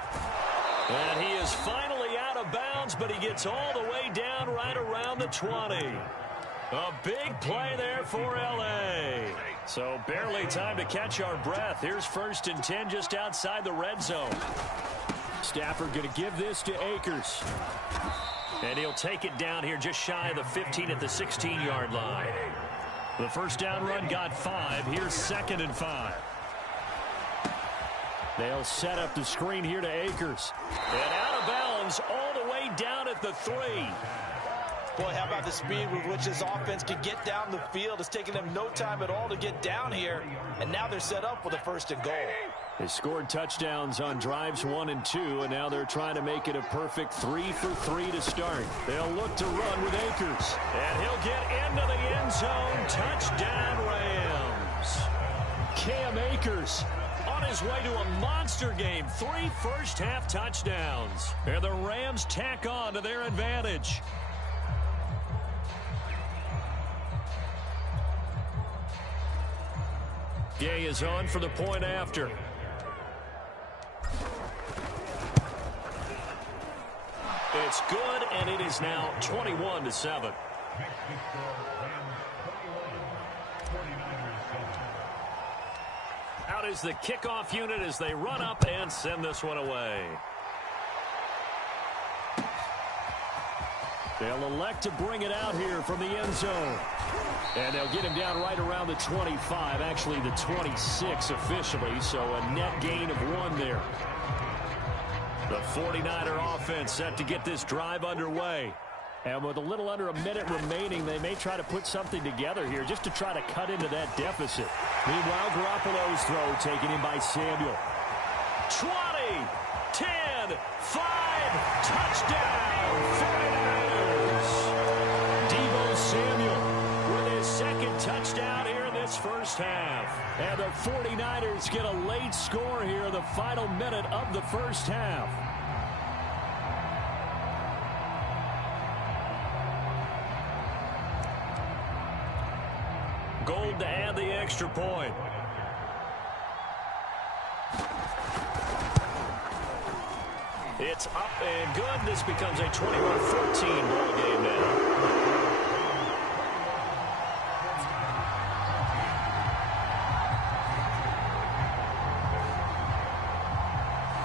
And he is finally out of bounds, but he gets all the way down right around the 20. A big play there for L.A. So barely time to catch our breath. Here's 1st and 10 just outside the red zone. Stafford going to give this to Akers. And he'll take it down here just shy of the 15 at the 16-yard line. The first down run got 5. Here's 2nd and 5. They'll set up the screen here to Akers. And out of bounds all the way down at the 3. Boy, how about the speed with which this offense can get down the field? It's taking them no time at all to get down here. And now they're set up with a 1st and goal. They scored touchdowns on drives 1 and 2, and now they're trying to make it a perfect 3 for 3 to start. They'll look to run with Akers. And he'll get into the end zone. Touchdown, Rams. Cam Akers on his way to a monster game. 3 first-half touchdowns. And the Rams tack on to their advantage. Gay is on for the point after. It's good, and it is now 21-7. Out is the kickoff unit as they run up and send this one away. They'll elect to bring it out here from the end zone. And they'll get him down right around the 25, actually the 26 officially, so a net gain of 1 there. The 49er offense set to get this drive underway. And with a little under a minute remaining, they may try to put something together here just to try to cut into that deficit. Meanwhile, Garoppolo's throw taken in by Samuel. 20, 10, 5, touchdown, 49ers. Deebo Samuel with his 2nd touchdown here in this first half. And the 49ers get a late score here in the final minute of the first half. Gold to add the extra point. It's up and good. This becomes a 21-14 ball game now.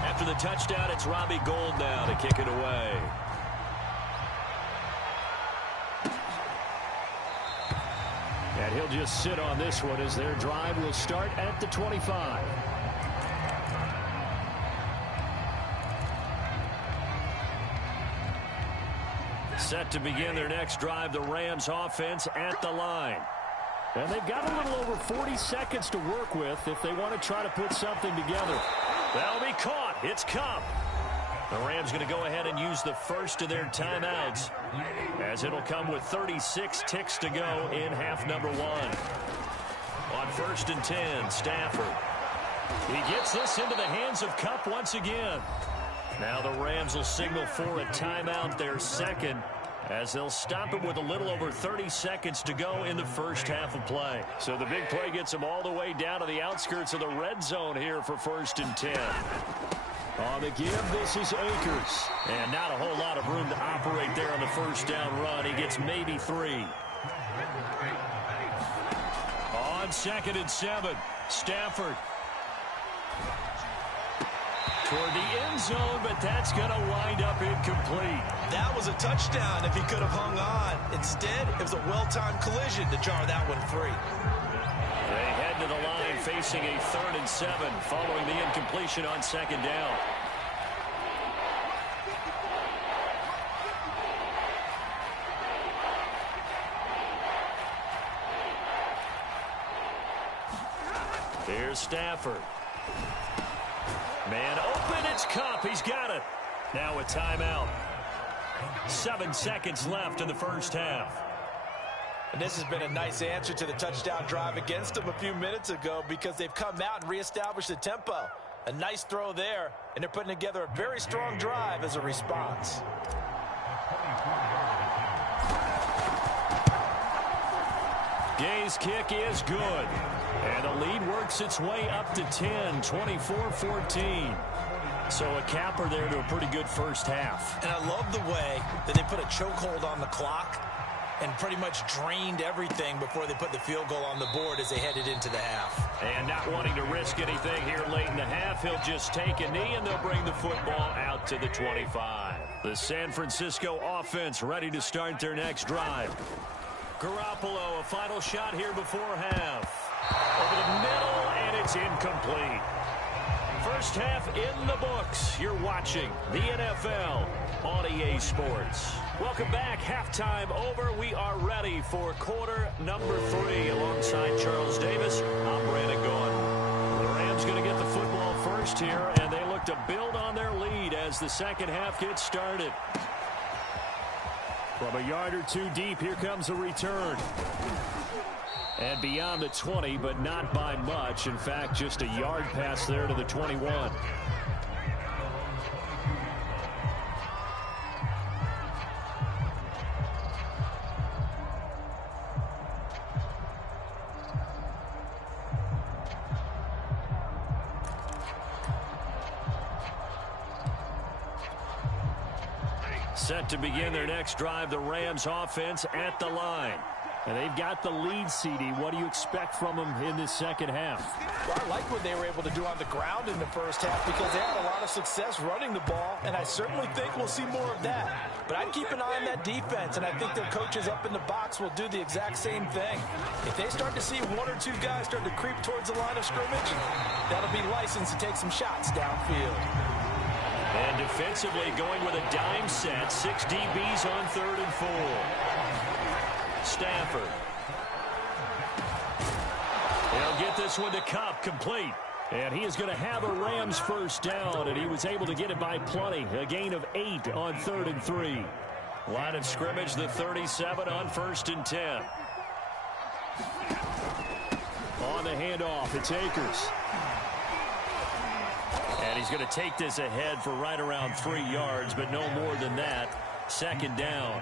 After the touchdown, it's Robbie Gould now to kick it away. And he'll just sit on this one as their drive will start at the 25. Set to begin their next drive, the Rams offense at the line. And they've got a little over 40 seconds to work with if they want to try to put something together. That'll be caught. It's Cup. The Rams going to go ahead and use the first of their timeouts, as it'll come with 36 ticks to go in half number 1. On 1st and 10, Stafford. He gets this into the hands of Cup once again. Now the Rams will signal for a timeout, their 2nd, as they'll stop it with a little over 30 seconds to go in the first half of play. So the big play gets them all the way down to the outskirts of the red zone here for 1st and 10. On the give, this is Akers. And not a whole lot of room to operate there on the first down run. He gets maybe 3. On 2nd and 7, Stafford. Toward the end zone, but that's going to wind up incomplete. That was a touchdown if he could have hung on. Instead, it was a well-timed collision to jar that one free. They head to the line facing a 3rd and 7 following the incompletion on 2nd down. Here's Stafford. Man open, it's Cup. He's got it. Now a timeout. 7 seconds left in the first half. And this has been a nice answer to the touchdown drive against them a few minutes ago, because they've come out and reestablished the tempo. A nice throw there, and they're putting together a very strong drive as a response. Gay's kick is good. And the lead works its way up to 10, 24-14. So a capper there to a pretty good first half. And I love the way that they put a chokehold on the clock and pretty much drained everything before they put the field goal on the board as they headed into the half. And not wanting to risk anything here late in the half, he'll just take a knee and they'll bring the football out to the 25. The San Francisco offense ready to start their next drive. Garoppolo, a final shot here before half. Over the middle, and it's incomplete. 1st First half in the books. You're watching the NFL on EA Sports. Welcome back. Halftime over. We are ready for quarter number 3. Alongside Charles Davis, I'm Brandon Gaughan. The Rams going to get the football first here, and they look to build on their lead as the second half gets started. From a yard or two deep, here comes a return. And beyond the 20, but not by much. In fact, just a yard pass there to the 21. Set to begin their next drive, the Rams offense at the line. And they've got the lead, CD. What do you expect from them in this second half? Well, I like what they were able to do on the ground in the first half because they had a lot of success running the ball, and I certainly think we'll see more of that. But I'd keep an eye on that defense, and I think their coaches up in the box will do the exact same thing. If they start to see one or two guys start to creep towards the line of scrimmage, that'll be license to take some shots downfield. And defensively going with a dime set. 6 DBs on 3rd and 4. Stafford. He'll get this one to Cup, complete. And he is going to have a Rams first down, and he was able to get it by plenty. A gain of 8 on 3rd and 3. Line of scrimmage, the 37 on 1st and 10. On the handoff, it's Akers. And he's going to take this ahead for right around 3 yards, but no more than that. Second down.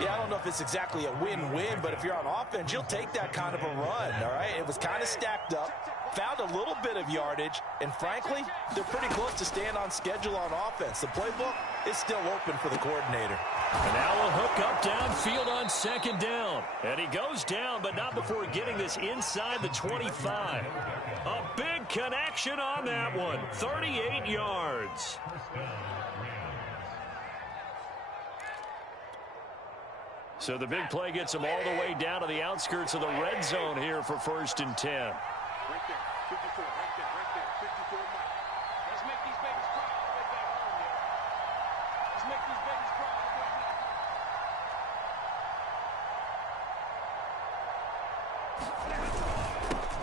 Yeah, I don't know if it's exactly a win-win, but if you're on offense, you'll take that kind of a run, all right? It was kind of stacked up, found a little bit of yardage, and frankly, they're pretty close to staying on schedule on offense. The playbook is still open for the coordinator. And now a hook up downfield on second down. And he goes down, but not before getting this inside the 25. A big connection on that one. 38 yards. So the big play gets him all the way down to the outskirts of the red zone here for 1st and 10. Right there, 54, right there, 54 Mike. Let's make these babies cry all the way back home, yo. Let's make these babies cry all the way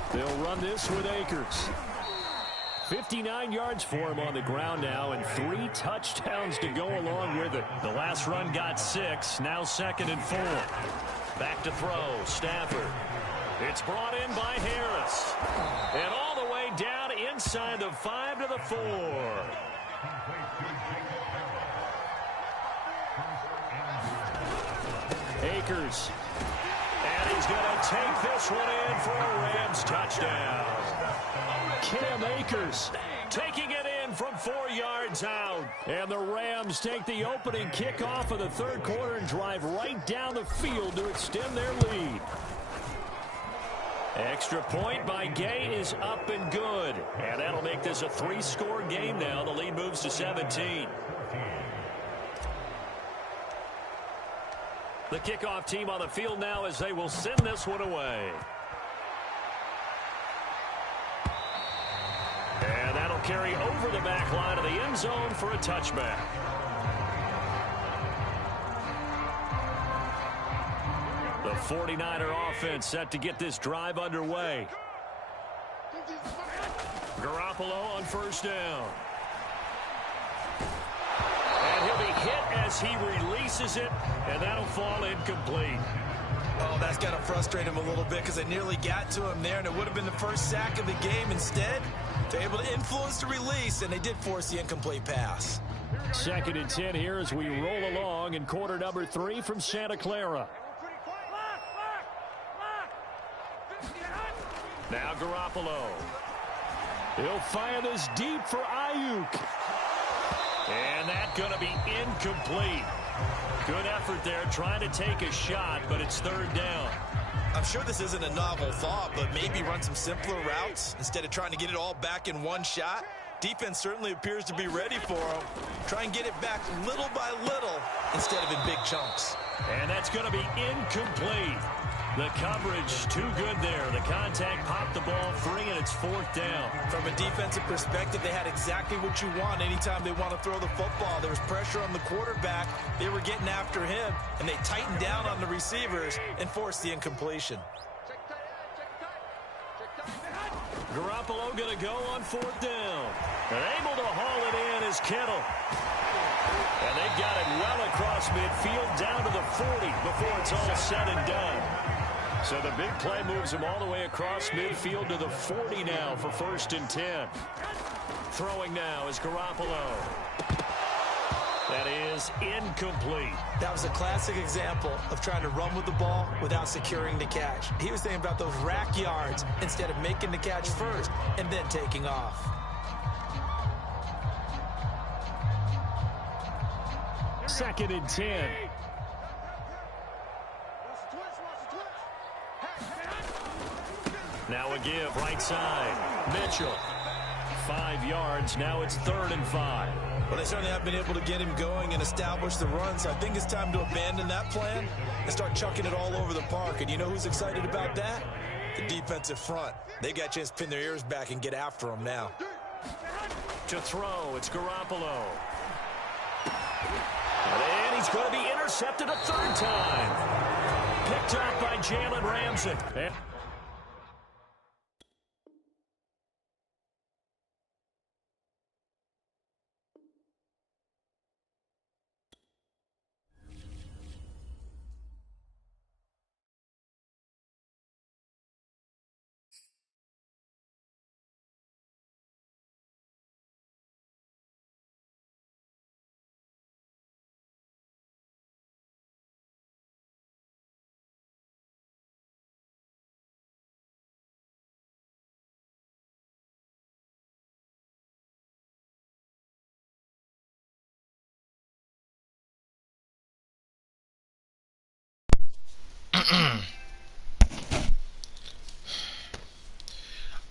back. They'll run this with Akers. 59 yards for him on the ground now, and 3 touchdowns to go along with it. The last run got 6, now 2nd and 4. Back to throw, Stafford. It's brought in by Harris. And all the way down inside the 5 to the 4. Akers. And he's going to take this one in for a Rams touchdown. Cam Akers taking it in from 4 yards out. And the Rams take the opening kickoff of the 3rd quarter and drive right down the field to extend their lead. Extra point by Gay is up and good. And that'll make this a 3-score game now. The lead moves to 17. The kickoff team on the field now as they will send this one away. And that'll carry over the back line of the end zone for a touchback. The 49er offense set to get this drive underway. Garoppolo on 1st down. And he'll be hit as he releases it, and that'll fall incomplete. Oh, that's got to frustrate him a little bit because they nearly got to him there, and it would have been the first sack of the game. Instead, they're able to influence the release, and they did force the incomplete pass. 2nd and 10 here as we roll along in quarter number 3 from Santa Clara. Now Garoppolo. He'll fire this deep for Ayuk. And that's going to be incomplete. Good effort there trying to take a shot, but it's 3rd down. I'm sure this isn't a novel thought, but maybe run some simpler routes instead of trying to get it all back in one shot. Defense certainly appears to be ready for him. Try and get it back little by little instead of in big chunks. And that's going to be incomplete. The coverage too good there. The contact popped the ball free, and it's 4th down. From a defensive perspective, they had exactly what you want anytime they want to throw the football. There was pressure on the quarterback. They were getting after him, and they tightened down on the receivers and forced the incompletion. Garoppolo going to go on 4th down. And able to haul it in is Kittle. And they've got it well across midfield down to the 40 before it's all said and done. So the big play moves him all the way across midfield to the 40 now for 1st and 10. Throwing now is Garoppolo. That is incomplete. That was a classic example of trying to run with the ball without securing the catch. He was thinking about those rack yards instead of making the catch first and then taking off. Second and 10. Now a give right side. Mitchell. 5 yards. Now it's 3rd and 5. Well, they certainly have been able to get him going and establish the run, so I think it's time to abandon that plan and start chucking it all over the park. And you know who's excited about that? The defensive front. They got a chance to pin their ears back and get after him now. To throw, it's Garoppolo. And he's going to be intercepted a 3rd time. Picked up by Jalen Ramsey.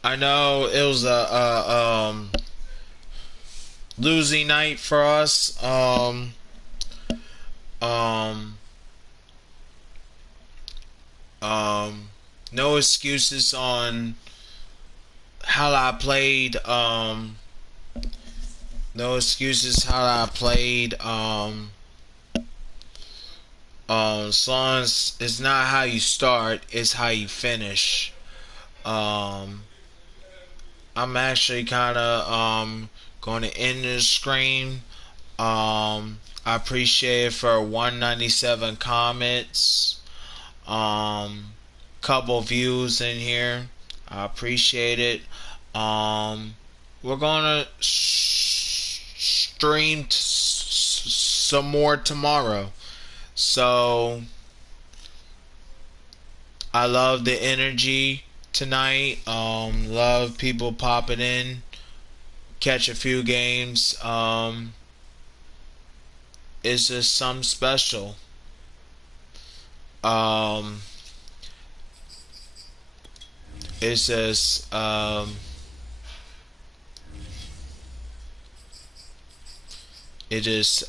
I know it was a losing night for us. No excuses on how I played. No excuses how I played. As long as it's not how you start, it's how you finish. I'm actually kind of going to end this stream. I appreciate it for 197 comments. Couple views in here. I appreciate it. We're gonna stream some more tomorrow. So I love the energy tonight. Love people popping in, catch a few games. It's just something special. It's just it is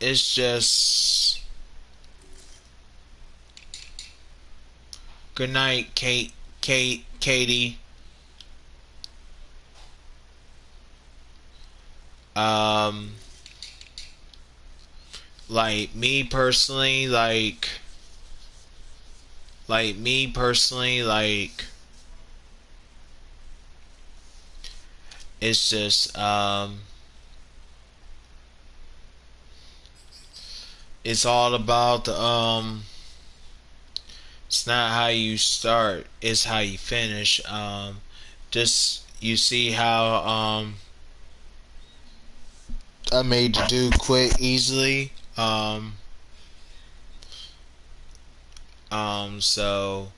it's just good night, Katie. Like me personally, like it's just it's all about the it's not how you start, it's how you finish. Just you see how I made the dude quit easily. So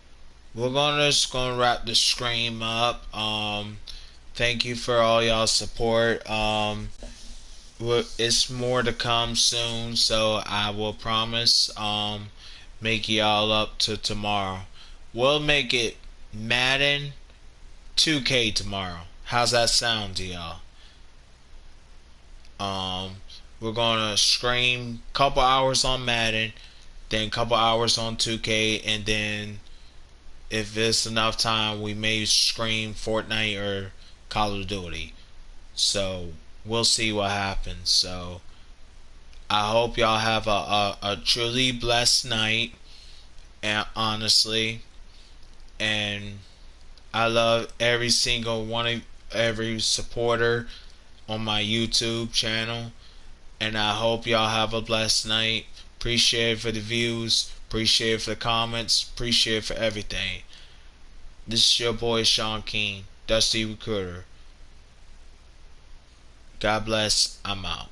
we're just gonna wrap the stream up. Thank you for all y'all support. It's more to come soon, so I will promise make y'all up to tomorrow. We'll make it Madden 2K tomorrow. How's that sound to y'all? We're gonna stream couple hours on Madden, then couple hours on 2K, and then if it's enough time, we may stream Fortnite or Call of Duty. So we'll see what happens. So I hope y'all have a truly blessed night, and honestly, and I love every single one of every supporter on my YouTube channel, and I hope y'all have a blessed night. Appreciate it for the views, appreciate it for the comments, appreciate it for everything. This is your boy Sean King, Dusty Recruiter. God bless. I'm out.